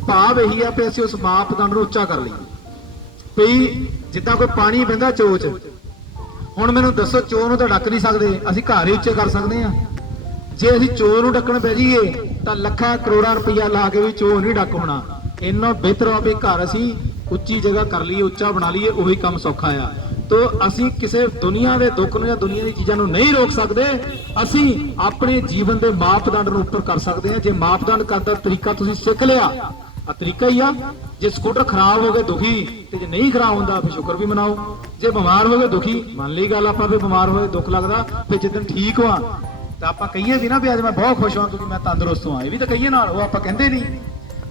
ਭਾਵ ਇਹੀ ਆ ਵੀ ਅਸੀਂ ਉਸ ਮਾਪਦੰਡ ਨੂੰ ਉੱਚਾ ਕਰ ਲਈਏ। ਵੀ ਜਿੱਦਾਂ ਕੋਈ ਪਾਣੀ ਪੈਂਦਾ ਚੋਚ, ਹੁਣ ਮੈਨੂੰ ਦੱਸੋ ਚੋ ਨੂੰ ਤਾਂ ਢੱਕ ਨਹੀਂ ਸਕਦੇ, ਅਸੀਂ ਘਰ ਹੀ ਉੱਚੇ ਕਰ ਸਕਦੇ ਆ। ਜੇ ਅਸੀਂ ਚੋਰ ਨੂੰ ਡੱਕਣ ਪੈ ਜਾਈਏ ਤਾਂ ਲੱਖਾਂ ਕਰੋੜਾਂ ਰੁਪਈਆ ਲਾ ਕੇ ਵੀ ਚੋਰ ਨਹੀਂ ਡੱਕ ਹੋਣਾ। ਇੰਨਾ ਬਿਹਤਰ ਆ ਵੀ ਘਰ ਅਸੀਂ ਉੱਚੀ ਜਗ੍ਹਾ ਕਰ ਲਈਏ, ਉੱਚਾ ਬਣਾ ਲਈਏ, ਉਹੀ ਕੰਮ ਸੌਖਾ ਆ। ਤੋ ਅਸੀਂ ਕਿਸੇ ਦੁਨੀਆ ਦੇ ਦੁੱਖ ਨੂੰ ਜਾਂ ਦੁਨੀਆ ਦੀ ਚੀਜ਼ਾਂ ਨੂੰ ਨਹੀਂ ਰੋਕ ਸਕਦੇ, ਅਸੀਂ ਆਪਣੇ ਜੀਵਨ ਦੇ ਮਾਪਦੰਡ ਨੂੰ ਉੱਪਰ ਕਰ ਸਕਦੇ ਹਾਂ। ਜੇ ਮਾਪਦੰਡ ਕਰਦਾ ਤਰੀਕਾ ਤੁਸੀਂ ਸਿੱਖ ਲਿਆ, ਆ ਤਰੀਕਾ ਹੀ ਆ। ਜੇ ਸਕੂਟਰ ਖਰਾਬ ਹੋ ਗਏ ਦੁਖੀ, ਤੇ ਜੇ ਨਹੀਂ ਖਰਾਬ ਹੁੰਦਾ ਫਿਰ ਸ਼ੁਕਰ ਵੀ ਮਨਾਓ। ਜੇ ਬਿਮਾਰ ਹੋ ਗਏ ਦੁਖੀ, ਮੰਨ ਲਈ ਗੱਲ ਆਪਾਂ ਵੀ ਬਿਮਾਰ ਹੋਏ ਦੁੱਖ ਲੱਗਦਾ, ਫਿਰ ਜਿੱਦਣ ਠੀਕ ਹੋਆ ਤਾਂ ਆਪਾਂ ਕਹੀਏ ਵੀ ਨਾ ਵੀ ਅੱਜ ਮੈਂ ਬਹੁਤ ਖੁਸ਼ ਹਾਂ ਕਿਉਂਕਿ ਮੈਂ ਤੰਦਰੁਸਤ ਹਾਂ, ਇਹ ਵੀ ਤਾਂ ਕਹੀਏ ਨਾਲ, ਉਹ ਆਪਾਂ ਕਹਿੰਦੇ ਨਹੀਂ।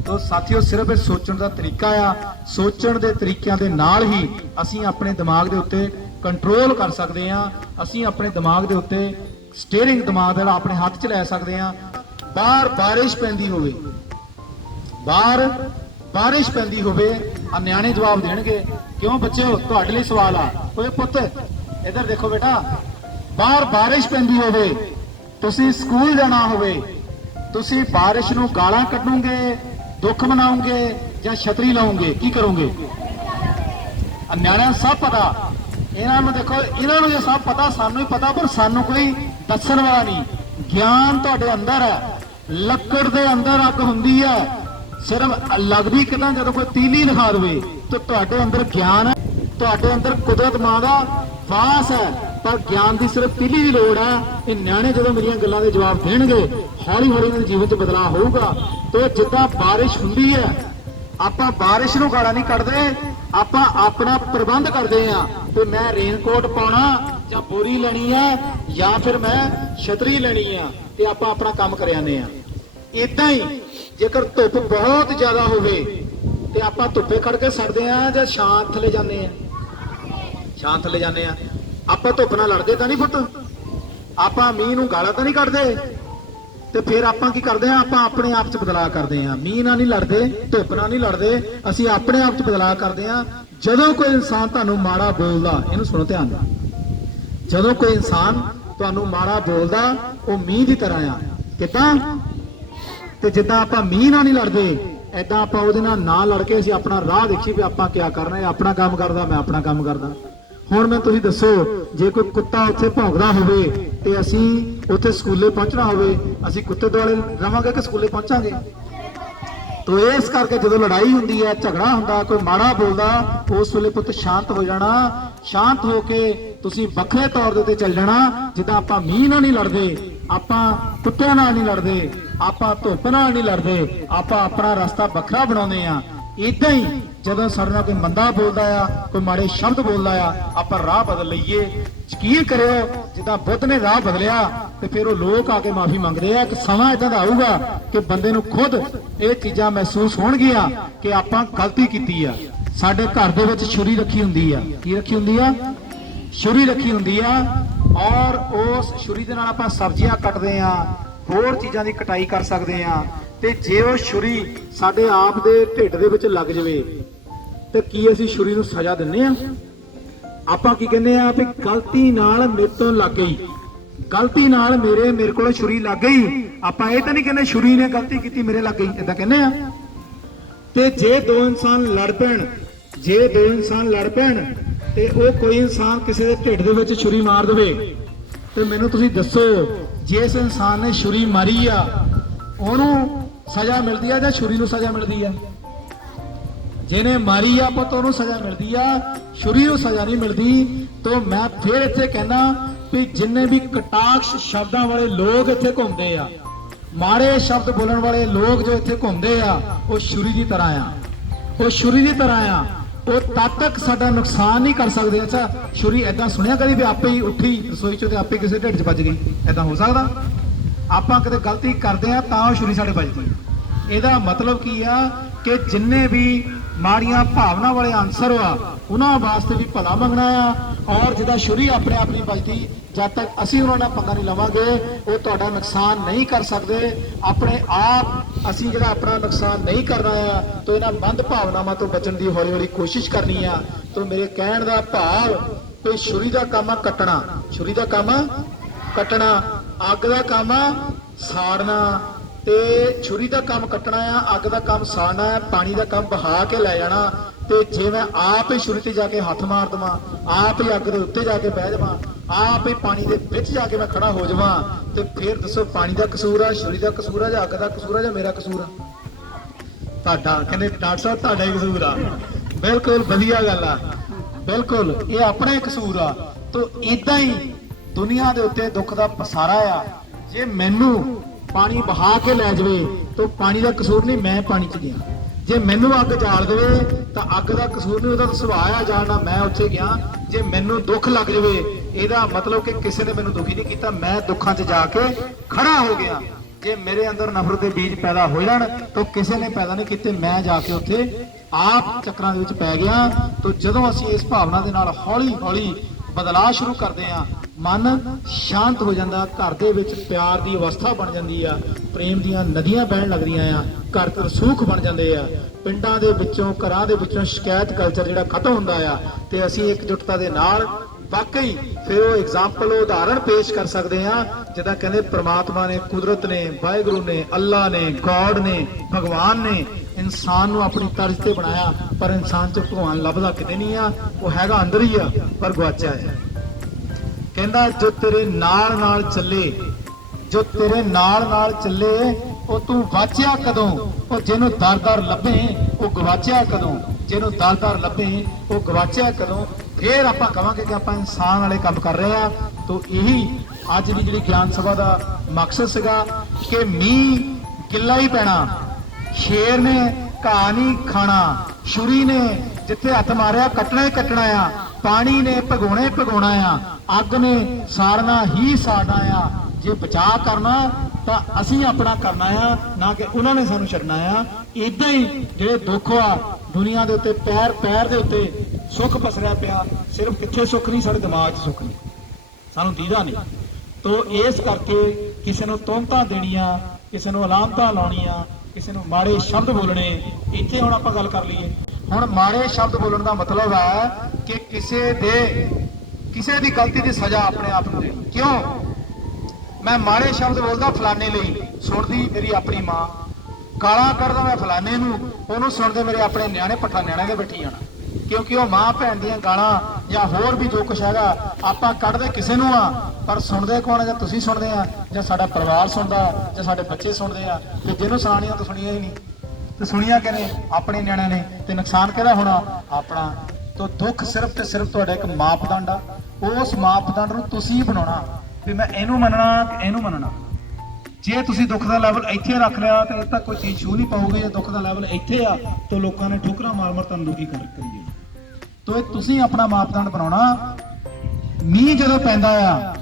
ਤੋ ਸਾਥੀਓ, ਸਿਰਫ ਇਹ ਸੋਚਣ ਦਾ ਤਰੀਕਾ ਆ। ਸੋਚਣ ਦੇ ਤਰੀਕਿਆਂ ਦੇ ਨਾਲ ਹੀ ਅਸੀਂ ਆਪਣੇ ਦਿਮਾਗ ਦੇ ਉੱਤੇ ਕੰਟਰੋਲ ਕਰ ਸਕਦੇ ਹਾਂ। ਅਸੀਂ ਆਪਣੇ ਦਿਮਾਗ ਦੇ ਉੱਤੇ ਸਟੀਅਰਿੰਗ ਦਿਮਾਗ ਦਾ ਆਪਣੇ ਹੱਥ 'ਚ ਲੈ ਸਕਦੇ ਹਾਂ। ਬਾਹਰ ਬਾਰਿਸ਼ ਪੈਂਦੀ ਹੋਵੇ, ਬਾਹਰ ਬਾਰਿਸ਼ ਪੈਂਦੀ ਹੋਵੇ, ਆ ਨਿਆਣੇ ਜਵਾਬ ਦੇਣਗੇ। ਕਿਉਂ ਬੱਚਿਓ, ਤੁਹਾਡੇ ਲਈ ਸਵਾਲ ਆ। ਓਏ ਪੁੱਤ ਇੱਧਰ ਦੇਖੋ ਬੇਟਾ, ਬਾਹਰ ਬਾਰਿਸ਼ ਪੈਂਦੀ ਹੋਵੇ, ਤੁਸੀਂ ਸਕੂਲ ਜਾਣਾ ਹੋਵੇ, ਤੁਸੀਂ ਬਾਰਿਸ਼ ਨੂੰ ਗਾਲਾਂ ਕੱਢੋਗੇ, ਦੁੱਖ ਮਨਾਓਗੇ ਜਾਂ ਛਤਰੀ ਲਾਓਗੇ, ਕੀ ਕਰੋਗੇ? ਨਿਆਣਿਆਂ ਨੂੰ ਸਭ ਪਤਾ। ਇਹਨਾਂ ਨੂੰ ਦੇਖੋ, ਇਹਨਾਂ ਨੂੰ ਜੇ ਸਭ ਪਤਾ, ਸਾਨੂੰ ਹੀ ਪਤਾ, ਪਰ ਸਾਨੂੰ ਕੋਈ ਦੱਸਣ ਵਾਲਾ ਨਹੀਂ। ਗਿਆਨ ਤੁਹਾਡੇ ਅੰਦਰ ਹੈ। ਲੱਕੜ ਦੇ ਅੰਦਰ ਅੱਗ ਹੁੰਦੀ ਹੈ, ਸਿਰਫ ਲੱਗਦੀ ਕਿਦਾਂ ਜਦੋਂ ਕੋਈ ਤੀਲੀ ਦਿਖਾ ਦੇਵੇ। ਤੇ ਤੁਹਾਡੇ ਅੰਦਰ ਗਿਆਨ ਹੈ, ਤੁਹਾਡੇ ਅੰਦਰ ਕੁਦਰਤ ਮਾਂ ਦਾ ਵਾਸ ਹੈ, ਪਰ ਗਿਆਨ ਦੀ ਸਿਰਫ ਤੀਲੀ ਦੀ ਲੋੜ ਹੈ। ਇਹ ਨਿਆਣੇ ਜਦੋਂ ਮੇਰੀਆਂ ਗੱਲਾਂ ਦੇ ਜਵਾਬ ਦੇਣਗੇ, ਹੌਲੀ ਹੌਲੀ ਇਹਨਾਂ ਦੇ ਜੀਵਨ 'ਚ ਬਦਲਾਅ ਹੋਊਗਾ। ਤੇ ਜਿੱਦਾਂ ਬਾਰਿਸ਼ ਹੁੰਦੀ ਹੈ, ਆਪਾਂ ਬਾਰਿਸ਼ ਨੂੰ ਗਾਲਾਂ ਨਹੀਂ ਕੱਢਦੇ, ਆਪਾਂ ਆਪਣਾ ਪ੍ਰਬੰਧ ਕਰਦੇ ਆ ਤੇ ਮੈਂ ਰੇਨਕੋਟ ਪਾਉਣਾ ਜਾਂ ਬੋਰੀ ਲੈਣੀ ਆ ਜਾਂ ਫਿਰ ਮੈਂ ਛਤਰੀ ਲੈਣੀ ਆ, ਤੇ ਆਪਾਂ ਆਪਣਾ ਕੰਮ ਕਰ ਜਾਂਦੇ ਆ। ਇਦਾਂ ਹੀ ਜੇਕਰ ਧੁੱਪ ਬਹੁਤ ਜ਼ਿਆਦਾ ਹੋਵੇ ਤੇ ਆਪਾਂ ਧੁੱਪੇ ਖੜ ਕੇ ਸੜਦੇ ਆ ਜਾਂ ਛਾਂ ਥੱਲੇ ਜਾਂਦੇ ਆ, ਛਾਂ ਥੱਲੇ ਜਾਂਦੇ ਆ। ਆਪਾਂ ਧੁੱਪ ਨਾਲ ਲੜਦੇ ਤਾਂ ਨਹੀਂ ਪੁੱਤ, ਆਪਾਂ ਮੀਂਹ ਨੂੰ ਗਾਲਾਂ ਤਾਂ ਨਹੀਂ ਕੱਢਦੇ, ਤੇ ਫਿਰ ਆਪਾਂ ਕੀ ਕਰਦੇ ਆ? ਆਪਾਂ ਆਪਣੇ ਆਪ 'ਚ ਬਦਲਾਅ ਕਰਦੇ ਆ। ਮੀਂਹ ਨਾਲ ਨਹੀਂ ਲੜਦੇ, ਧੁੱਪ ਨਾਲ ਨਹੀਂ ਲੜਦੇ, ਅਸੀਂ ਆਪਣੇ ਆਪ 'ਚ ਬਦਲਾਅ ਕਰਦੇ ਆ। ਜਦੋਂ ਕੋਈ ਇਨਸਾਨ ਤੁਹਾਨੂੰ ਮਾੜਾ ਬੋਲਦਾ, ਇਹਨੂੰ ਸੁਣੋ ਧਿਆਨ ਨਾਲ, ਜਦੋਂ ਕੋਈ ਇਨਸਾਨ ਤੁਹਾਨੂੰ ਮਾੜਾ ਬੋਲਦਾ, ਉਹ ਮੀਂਹ ਦੀ ਤਰ੍ਹਾਂ ਆ। ਕਿਦਾਂ? ਤੇ ਜਿੱਦਾਂ ਆਪਾਂ ਮੀਂਹ ਨਾਲ ਨਹੀਂ ਲੜਦੇ, ਏਦਾਂ ਆਪਾਂ ਉਹਦੇ ਨਾਲ ਨਾ ਲੜ ਕੇ ਅਸੀਂ ਆਪਣਾ ਰਾਹ ਦੇਖੀ ਵੀ ਆਪਾਂ ਕੀ ਕਰਨਾ ਹੈ। ਆਪਣਾ ਕੰਮ ਕਰਦਾ, ਮੈਂ ਆਪਣਾ ਕੰਮ ਕਰਦਾ। ਹੁਣ ਮੈਂ ਤੁਸੀਂ ਦੱਸੋ, ਜੇ ਕੋਈ ਕੁੱਤਾ ਉੱਥੇ ਭੌਂਕਦਾ ਹੋਵੇ ਤੇ ਅਸੀਂ ਉੱਥੇ ਸਕੂਲੇ ਪਹੁੰਚਣਾ ਹੋਵੇ, ਅਸੀਂ ਕੁੱਤੇ ਦੁਆਲੇ ਰਵਾਂਗੇ ਕਿ ਸਕੂਲੇ ਪਹੁੰਚਾਂਗੇ? ਤੋ ਇਸ ਕਰਕੇ ਜਦੋਂ ਲੜਾਈ ਹੁੰਦੀ ਹੈ, ਝਗੜਾ ਹੁੰਦਾ, ਕੋਈ ਮਾੜਾ ਬੋਲਦਾ, ਉਸ ਵੇਲੇ ਪੁੱਤ ਸ਼ਾਂਤ ਹੋ ਜਾਣਾ। ਸ਼ਾਂਤ ਹੋ ਕੇ ਤੁਸੀਂ ਵੱਖਰੇ ਤੌਰ ਦੇ ਉੱਤੇ ਚੱਲ ਜਾਣਾ। ਜਿੱਦਾਂ ਆਪਾਂ ਮੀਂਹ ਨਾਲ ਨਹੀਂ ਲੜਦੇ, ਆਪਾਂ ਕੁੱਤਿਆਂ ਨਾਲ ਨਹੀਂ ਲੜਦੇ, ਆਪਾਂ ਧੁੱਪ ਨਾਲ ਨਹੀਂ ਲੜਦੇ, ਆਪਾਂ ਆਪਣਾ ਰਸਤਾ ਵੱਖਰਾ ਬਣਾਉਂਦੇ ਆ। ਇਦਾਂ ਹੀ ਜਦੋਂ ਸਾਡੇ ਨਾਲ ਕੋਈ ਮੰਦਾ ਬੋਲਦਾ ਆ, ਕੋਈ ਮਾੜੇ ਸ਼ਬਦ ਬੋਲਦਾ ਆ, ਆਪਾਂ ਰਾਹ ਬਦਲ ਲਈਏ। ਯਕੀਨ ਕਰਿਓ, ਜਿੱਦਾਂ ਬੁੱਧ ਨੇ ਰਾਹ ਬਦਲਿਆ ਤੇ ਫਿਰ ਉਹ ਲੋਕ ਆ ਕੇ ਮਾਫੀ ਮੰਗਦੇ ਆ। ਕਿ ਸਮਾਂ ਇਦਾਂ ਦਾ ਆਊਗਾ ਕਿ ਬੰਦੇ ਨੂੰ ਖੁਦ ਇਹ ਚੀਜ਼ਾਂ ਮਹਿਸੂਸ ਹੋਣਗੀਆਂ ਕਿ ਆਪਾਂ ਗਲਤੀ ਕੀਤੀ ਆ। ਸਾਡੇ ਘਰ ਦੇ ਵਿੱਚ ਛੁਰੀ ਰੱਖੀ ਹੁੰਦੀ ਆ। ਕੀ ਰੱਖੀ ਹੁੰਦੀ ਆ? ਛੁਰੀ ਰੱਖੀ ਹੁੰਦੀ ਆ, ਔਰ ਉਸ ਛੁਰੀ ਦੇ ਨਾਲ ਆਪਾਂ ਸਬਜ਼ੀਆਂ ਕੱਟਦੇ ਆ, ਹੋਰ ਚੀਜ਼ਾਂ ਦੀ ਕਟਾਈ ਕਰ ਸਕਦੇ ਆ। ਤੇ ਜੇ ਉਹ ਛੁਰੀ ਸਾਡੇ ਆਪ ਦੇ ਢਿੱਡ ਦੇ ਵਿੱਚ ਲੱਗ ਜਵੇ ਤੇ ਕੀ ਅਸੀਂ ਛੁਰੀ ਨੂੰ ਸਜ਼ਾ ਦਿੰਨੇ ਆ? ਆਪਾਂ ਕੀ ਕਹਿੰਦੇ ਆ ਵੀ ਗਲਤੀ ਨਾਲ ਮੇਰੇ ਤੋਂ ਲੱਗ ਗਈ, ਗਲਤੀ ਨਾਲ ਮੇਰੇ ਕੋਲ ਛੁਰੀ ਲੱਗ ਗਈ। ਆਪਾਂ ਇਹ ਤਾਂ ਨਹੀਂ ਕਹਿੰਦੇ ਛੁਰੀ ਨੇ ਗਲਤੀ ਕੀਤੀ ਮੇਰੇ ਲੱਗ ਗਈ, ਏਦਾਂ ਕਹਿੰਦੇ ਆ। ਤੇ ਜੇ ਦੋ ਇਨਸਾਨ ਲੜ ਪੈਣ, ਜੇ ਦੋ ਇਨਸਾਨ ਲੜ ਪੈਣ ਤੇ ਉਹ ਕੋਈ ਇਨਸਾਨ ਕਿਸੇ ਦੇ ਢਿੱਡ ਦੇ ਵਿੱਚ ਛੁਰੀ ਮਾਰ ਦੇਵੇ, ਤੇ ਮੈਨੂੰ ਤੁਸੀਂ ਦੱਸੋ, ਜਿਸ ਇਨਸਾਨ ਨੇ ਛੁਰੀ ਮਾਰੀ ਆ ਉਹਨੂੰ ਸਜ਼ਾ ਮਿਲਦੀ ਆ ਜਾਂ ਛੁਰੀ ਨੂੰ ਸਜ਼ਾ ਮਿਲਦੀ ਆ? ਜਿਹਨੇ ਮਾਰੀ ਆ ਪੁੱਤ, ਉਹਨੂੰ ਸਜ਼ਾ ਮਿਲਦੀ ਆ, ਛੁਰੀ ਨੂੰ ਸਜ਼ਾ ਨਹੀਂ ਮਿਲਦੀ। ਤੋਂ ਮੈਂ ਫਿਰ ਇੱਥੇ ਕਹਿੰਦਾ ਵੀ ਜਿੰਨੇ ਵੀ ਕਟਾਕਸ਼ ਸ਼ਬਦਾਂ ਵਾਲੇ ਲੋਕ ਇੱਥੇ ਘੁੰਮਦੇ ਆ, ਮਾੜੇ ਸ਼ਬਦ ਬੋਲਣ ਵਾਲੇ ਲੋਕ ਜੋ ਇੱਥੇ ਘੁੰਮਦੇ ਆ, ਉਹ ਛੁਰੀ ਦੀ ਤਰ੍ਹਾਂ ਆ, ਉਹ ਛੁਰੀ ਦੀ ਤਰ੍ਹਾਂ ਆ। ਉਹ ਤਦ ਤੱਕ ਸਾਡਾ ਨੁਕਸਾਨ ਨਹੀਂ ਕਰ ਸਕਦੇ। ਅੱਛਾ, ਛੁਰੀ ਏਦਾਂ ਸੁਣਿਆ ਕਦੀ ਵੀ ਆਪੇ ਹੀ ਉੱਠੀ ਰਸੋਈ ਚੋਂ ਤੇ ਆਪੇ ਕਿਸੇ ਢਿੱਡ 'ਚ ਵੱਜ ਗਈ? ਏਦਾਂ ਹੋ ਸਕਦਾ? ਆਪਾਂ ਕਿਤੇ ਗਲਤੀ ਕਰਦੇ ਆ ਤਾਂ ਉਹ ਛੁਰੀ ਸਾਡੇ ਵੱਜਦੀ। ਇਹਦਾ ਮਤਲਬ ਕੀ ਆ ਕਿ ਜਿੰਨੇ ਵੀ ਮਾੜੀਆਂ ਭਾਵਨਾ ਵਾਲੇ ਅਨਸਰ ਆ, ਉਹਨਾਂ ਵਾਸਤੇ ਵੀ ਭਲਾ ਮੰਗਣਾ ਆ। ਔਰ ਜਿਹਦਾ ਛੁਰੀ ਆਪਣੇ ਆਪ ਨਹੀਂ ਵੱਜਦੀ, ਜਦ ਤੱਕ ਅਸੀਂ ਉਹਨਾਂ ਨਾਲ ਪੰਗਾ ਨਹੀਂ ਲਵਾਂਗੇ, ਉਹ ਤੁਹਾਡਾ ਨੁਕਸਾਨ ਨਹੀਂ ਕਰ ਸਕਦੇ। ਆਪਣੇ ਆਪ ਅਸੀਂ ਜਿਹੜਾ ਆਪਣਾ ਨੁਕਸਾਨ ਨਹੀਂ ਕਰਨਾ ਆ, ਤਾਂ ਇਹਨਾਂ ਮੰਦ ਭਾਵਨਾਵਾਂ ਤੋਂ ਬਚਣ ਦੀ ਹੌਲੀ ਹੌਲੀ ਕੋਸ਼ਿਸ਼ ਕਰਨੀ ਆ। ਤਾਂ ਮੇਰੇ ਕਹਿਣ ਦਾ ਭਾਵ ਕਿ ਛੁਰੀ ਦਾ ਕੰਮ ਆ ਕੱਟਣਾ, ਛੁਰੀ ਦਾ ਕੰਮ ਆ ਕੱਟਣਾ, ਅੱਗ ਦਾ ਕੰਮ ਆ ਸਾੜਨਾ, ਤੇ ਛੁਰੀ ਦਾ ਕੰਮ ਕੱਟਣਾ ਆ, ਅੱਗ ਦਾ ਕੰਮ ਸਾੜਨਾ ਹੈ, ਪਾਣੀ ਦਾ ਕੰਮ ਬਹਾ ਕੇ ਲੈ ਜਾਣਾ। ਤੇ ਜੇ ਮੈਂ ਆਪ ਹੀ ਛੁਰੀ ਤੇ ਜਾ ਕੇ ਹੱਥ ਮਾਰ ਦਵਾਂ, ਆਪ ਹੀ ਅੱਗ ਦੇ ਉੱਤੇ ਜਾ ਕੇ ਬਹਿ ਜਾਵਾਂ, ਆਪ ਹੀ ਪਾਣੀ ਦੇ ਵਿੱਚ ਜਾ ਕੇ ਮੈਂ ਖੜਾ ਹੋ ਜਾਵਾਂ ਤੇ ਫਿਰ ਦੱਸੋ ਪਾਣੀ ਦਾ ਕਸੂਰ ਆ, ਸ਼ਰੀਰ ਦਾ ਕਸੂਰ ਆ, ਜਾਂ ਅੱਗ ਦਾ ਕਸੂਰ ਆ, ਜਾਂ ਮੇਰਾ ਕਸੂਰ ਆ? ਤੁਹਾਡਾ। ਕਹਿੰਦੇ ਡਾਕਟਰ ਸਾਹਿਬ ਤੁਹਾਡਾ ਹੀ ਕਸੂਰ ਆ। ਬਿਲਕੁਲ ਵਧੀਆ ਗੱਲ ਆ, ਬਿਲਕੁਲ ਇਹ ਆਪਣਾ ਹੀ ਕਸੂਰ ਆ। ਤੋ ਇਦਾਂ ਹੀ ਦੁਨੀਆ ਦੇ ਉੱਤੇ ਦੁੱਖ ਦਾ ਪਸਾਰਾ ਆ। ਜੇ ਮੈਨੂੰ ਪਾਣੀ ਬਹਾ ਕੇ ਲੈ ਜਾਵੇ ਤਾਂ ਪਾਣੀ ਦਾ ਕਸੂਰ ਨਹੀਂ, ਮੈਂ ਪਾਣੀ 'ਚ ਗਿਆ। ਜੇ ਮੈਨੂੰ ਅੱਗ ਜਾਲ ਦੇਵੇ ਤਾਂ ਅੱਗ ਦਾ ਕਸੂਰ ਨਹੀਂ, ਉਹਦਾ ਤਾਂ ਸੁਭਾਅ ਆ ਜਾਣਾ, ਮੈਂ ਉੱਥੇ ਗਿਆ। ਜੇ ਮੈਨੂੰ ਦੁੱਖ ਲੱਗ ਜਾਵੇ ਇਹਦਾ ਮਤਲਬ ਕਿ ਕਿਸੇ ਨੇ ਮੈਨੂੰ ਦੁਖੀ ਨਹੀਂ ਕੀਤਾ, ਮੈਂ ਦੁੱਖਾਂ 'ਚ ਜਾ ਕੇ ਖੜਾ ਹੋ ਗਿਆ। ਜੇ ਮੇਰੇ ਅੰਦਰ ਨਫ਼ਰਤ ਦੇ ਬੀਜ ਪੈਦਾ ਹੋ ਜਾਣ ਤਾਂ ਕਿਸੇ ਨੇ ਪੈਦਾ ਨਹੀਂ ਕੀਤੇ, ਮੈਂ ਜਾ ਕੇ ਉੱਥੇ ਆਪ ਚੱਕਰਾਂ ਦੇ ਵਿੱਚ ਪੈ ਗਿਆ। ਤਾਂ ਜਦੋਂ ਅਸੀਂ ਇਸ ਭਾਵਨਾ ਦੇ ਨਾਲ ਹੌਲੀ ਹੌਲੀ ਬਦਲਾਅ ਸ਼ੁਰੂ ਕਰਦੇ ਆ, ਮਨ ਸ਼ਾਂਤ ਹੋ ਜਾਂਦਾ, ਘਰ ਦੇ ਵਿੱਚ ਪਿਆਰ ਦੀ ਅਵਸਥਾ ਬਣ ਜਾਂਦੀ ਆ, ਪ੍ਰੇਮ ਦੀਆਂ ਨਦੀਆਂ ਵਹਿਣ ਲੱਗਦੀਆਂ ਆ, ਘਰ ਸੁੱਖ ਬਣ ਜਾਂਦੇ ਆ। ਪਿੰਡਾਂ ਦੇ ਵਿੱਚੋਂ ਘਰਾਂ ਦੇ ਵਿੱਚੋਂ ਸ਼ਿਕਾਇਤ ਕਲਚਰ ਜਿਹੜਾ ਖਤਮ ਹੁੰਦਾ ਆ ਤੇ ਅਸੀਂ ਇਕਜੁੱਟਤਾ ਦੇ ਨਾਲ ਵਾਕਈ ਫਿਰ ਉਹ ਐਗਜ਼ਾਮਪਲ ਉਦਾਹਰਣ ਪੇਸ਼ ਕਰ ਸਕਦੇ ਆ। ਜਿੱਦਾਂ ਕਹਿੰਦੇ ਪ੍ਰਮਾਤਮਾ ਨੇ, ਕੁਦਰਤ ਨੇ, ਵਾਹਿਗੁਰੂ ਨੇ, ਅੱਲਾ ਨੇ, ਗੋਡ ਨੇ, ਭਗਵਾਨ ਨੇ ਇਨਸਾਨ ਨੂੰ ਆਪਣੀ ਤਰਜ਼ ਤੇ ਬਣਾਇਆ, ਪਰ ਇਨਸਾਨ 'ਚ ਭਗਵਾਨ ਲੱਭਦਾ ਕਿਤੇ ਨਹੀਂ ਆ, ਉਹ ਹੈਗਾ ਅੰਦਰ ਹੀ ਆ ਪਰ ਗਵਾਚਿਆ ਹੈ। ਕਹਿੰਦਾ ਜੋ ਤੇਰੇ ਨਾਲ ਨਾਲ ਚੱਲੇ, ਜੋ ਤੇਰੇ ਨਾਲ ਨਾਲ ਚੱਲੇ ਉਹ ਤੂੰ ਵਾਚਿਆ ਕਦੋਂ, ਉਹ ਜਿਹਨੂੰ ਦਰ ਦਰ ਲੱਭੇ ਉਹ ਗਵਾਚਿਆ ਕਦੋਂ, ਜਿਹਨੂੰ ਦਰ ਦਰ ਲੱਭੇ ਉਹ ਗਵਾਚਿਆ ਕਦੋਂ। ਫੇਰ ਆਪਾਂ ਕਵਾਂਗੇ ਕਿ ਆਪਾਂ ਇਨਸਾਨ ਵਾਲੇ ਕੰਮ ਕਰ ਰਹੇ ਆ। ਤਾਂ ਇਹੀ ਅੱਜ ਦੀ ਜਿਹੜੀ ਗਿਆਨ ਸਭਾ ਦਾ ਮਕਸਦ ਸੀਗਾ ਕਿ ਮੀਂਹ ਗਿੱਲਾ ਹੀ ਪੈਣਾ, ਸ਼ੇਰ ਨੇ ਘਾਹ ਨਹੀਂ ਖਾਣਾ, ਛੁਰੀ ਨੇ ਜਿੱਥੇ ਹੱਥ ਮਾਰਿਆ ਕੱਟਣਾ ਹੀ ਕੱਟਣਾ ਆ, ਪਾਣੀ ਨੇ ਭਗੋਣਾ ਹੀ ਭਗੋਣਾ ਆ, ਅੱਗ ਨੇ ਸਾੜਨਾ ਹੀ ਸਾੜਨਾ ਆ। ਜੇ ਬਚਾਅ ਕਰਨਾ ਤਾਂ ਅਸੀਂ ਆਪਣਾ ਕਰਨਾ ਆ, ਨਾ ਕਿ ਉਹਨਾਂ ਨੇ ਸਾਨੂੰ ਛੱਡਣਾ ਆ। ਇਦਾਂ ਹੀ ਜਿਹੜੇ ਦੁੱਖ ਆ ਦੁਨੀਆ ਦੇ ਉੱਤੇ ਪੈਰ ਪੈਰ ਦੇ ਉੱਤੇ ਸੁੱਖ ਪਸਰਿਆ ਪਿਆ, ਸਿਰਫ ਕਿੱਥੇ ਸੁੱਖ ਨਹੀਂ, ਸਾਡੇ ਦਿਮਾਗ 'ਚ ਸੁੱਖ ਨਹੀਂ, ਸਾਨੂੰ ਦੀਦਾ ਨਹੀਂ। ਤੋ ਇਸ ਕਰਕੇ ਕਿਸੇ ਨੂੰ ਤੋਹਮਤਾਂ ਦੇਣੀਆਂ, ਕਿਸੇ ਨੂੰ ਅਲਾਮਤਾਂ ਲਾਉਣੀਆਂ, ਕਿਸੇ ਨੂੰ ਮਾੜੇ ਸ਼ਬਦ ਬੋਲਣੇ, ਇੱਥੇ ਹੁਣ ਆਪਾਂ ਗੱਲ ਕਰ ਲਈਏ। ਹੁਣ ਮਾੜੇ ਸ਼ਬਦ ਬੋਲਣ ਦਾ ਮਤਲਬ ਹੈ ਕਿ ਕਿਸੇ ਦੀ ਗਲਤੀ ਦੀ ਸਜ਼ਾ ਆਪਣੇ ਆਪ ਨੂੰ ਦੇਣੀ। ਕਿਉਂ ਮੈਂ ਮਾੜੇ ਸ਼ਬਦ ਬੋਲਦਾ ਫਲਾਣੇ ਲਈ, ਸੁਣਦੀ ਮੇਰੀ ਆਪਣੀ ਮਾਂ, ਗਾਲਾਂ ਕੱਢਦਾ ਮੈਂ ਫਲਾਣੇ ਨੂੰ, ਉਹਨੂੰ ਸੁਣਦੇ ਮੇਰੇ ਆਪਣੇ ਨਿਆਣੇ, ਪੱਠਾ ਨਿਆਣਿਆਂ ਦੇ ਬੈਠੀ ਜਾਣਾ, ਕਿਉਂਕਿ ਉਹ ਮਾਂ ਭੈਣ ਦੀਆਂ ਗਾਲਾਂ ਜਾਂ ਹੋਰ ਵੀ ਜੋ ਕੁਛ ਹੈਗਾ ਆਪਾਂ ਕੱਢਦੇ ਕਿਸੇ ਨੂੰ ਆ, ਪਰ ਸੁਣਦੇ ਕੌਣ ਆ? ਜਾਂ ਤੁਸੀਂ ਸੁਣਦੇ ਆ, ਜਾਂ ਸਾਡਾ ਪਰਿਵਾਰ ਸੁਣਦਾ, ਜਾਂ ਸਾਡੇ ਬੱਚੇ ਸੁਣਦੇ ਆ। ਤੇ ਜਿਹਨੂੰ ਸੁਣਾਣੀਆਂ ਤਾਂ ਸੁਣੀਆਂ ਹੀ ਨਹੀਂ, ਤੇ ਸੁਣੀਆਂ ਕਿਹਨੇ? ਆਪਣੇ ਨਿਆਣਿਆਂ ਨੇ। ਤੇ ਨੁਕਸਾਨ ਕਿਹਦਾ ਹੋਣਾ? ਆਪਣਾ। ਤਾਂ ਦੁੱਖ ਸਿਰਫ ਤੇ ਸਿਰਫ ਤੁਹਾਡਾ ਇੱਕ ਮਾਪਦੰਡ ਆ, ਉਸ ਮਾਪਦੰਡ ਨੂੰ ਤੁਸੀਂ ਬਣਾਉਣਾ ਵੀ ਮੈਂ ਇਹਨੂੰ ਮੰਨਣਾ ਕਿ ਇਹਨੂੰ ਮੰਨਣਾ। ਜੇ ਤੁਸੀਂ ਦੁੱਖ ਦਾ ਲੈਵਲ ਇੱਥੇ ਰੱਖ ਲਿਆ ਤੇ ਇਹ ਤਾਂ ਕੋਈ ਚੀਜ਼ ਛੂ ਨਹੀਂ ਪਾਓਗੇ। ਜੇ ਦੁੱਖ ਦਾ ਲੈਵਲ ਇੱਥੇ ਆ ਤਾਂ ਲੋਕਾਂ ਨੇ ਠੋਕਰਾਂ ਮਾਰ ਮਾਰ ਤੁਹਾਨੂੰ ਦੁਖੀ ਕਰੀ ਜਾਣਾ। ਤਾਂ ਇਹ ਤੁਸੀਂ ਆਪਣਾ ਮਾਪਦੰਡ ਬਣਾਉਣਾ। ਮੀਂਹ ਜਦੋਂ ਪੈਂਦਾ ਆ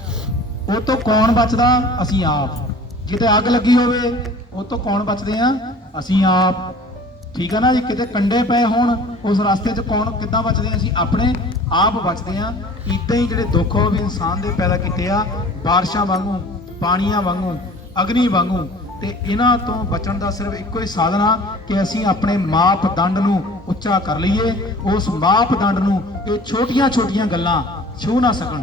ਉਹ ਤੋਂ ਕੌਣ ਬਚਦਾ? ਅਸੀਂ ਆਪ। ਕਿਤੇ ਅੱਗ ਲੱਗੀ ਹੋਵੇ ਉਹ ਤੋਂ ਕੌਣ ਬਚਦੇ ਆ? ਅਸੀਂ ਆਪ। ਠੀਕ ਹੈ ਨਾ ਜੀ। ਕਿਤੇ ਕੰਡੇ ਪਏ ਹੋਣ ਉਸ ਰਸਤੇ 'ਚ ਕੌਣ ਕਿੱਦਾਂ ਬਚਦੇ ਆ? ਅਸੀਂ ਆਪਣੇ ਆਪ ਬਚਦੇ ਆ। ਇਦਾਂ ਹੀ ਜਿਹੜੇ ਦੁੱਖ ਉਹ ਵੀ ਇਨਸਾਨ ਦੇ ਪੈਦਾ ਕੀਤੇ ਆ, ਬਾਰਿਸ਼ਾਂ ਵਾਂਗੂ, ਪਾਣੀਆਂ ਵਾਂਗੂ, ਅਗਨੀ ਵਾਂਗੂ। ਤੇ ਇਹਨਾਂ ਤੋਂ ਬਚਣ ਦਾ ਸਿਰਫ ਇੱਕੋ ਹੀ ਸਾਧਨ ਆ ਕਿ ਅਸੀਂ ਆਪਣੇ ਮਾਪਦੰਡ ਨੂੰ ਉੱਚਾ ਕਰ ਲਈਏ। ਉਸ ਮਾਪਦੰਡ ਨੂੰ ਇਹ ਛੋਟੀਆਂ ਛੋਟੀਆਂ ਗੱਲਾਂ ਛੂਹ ਨਾ ਸਕਣ।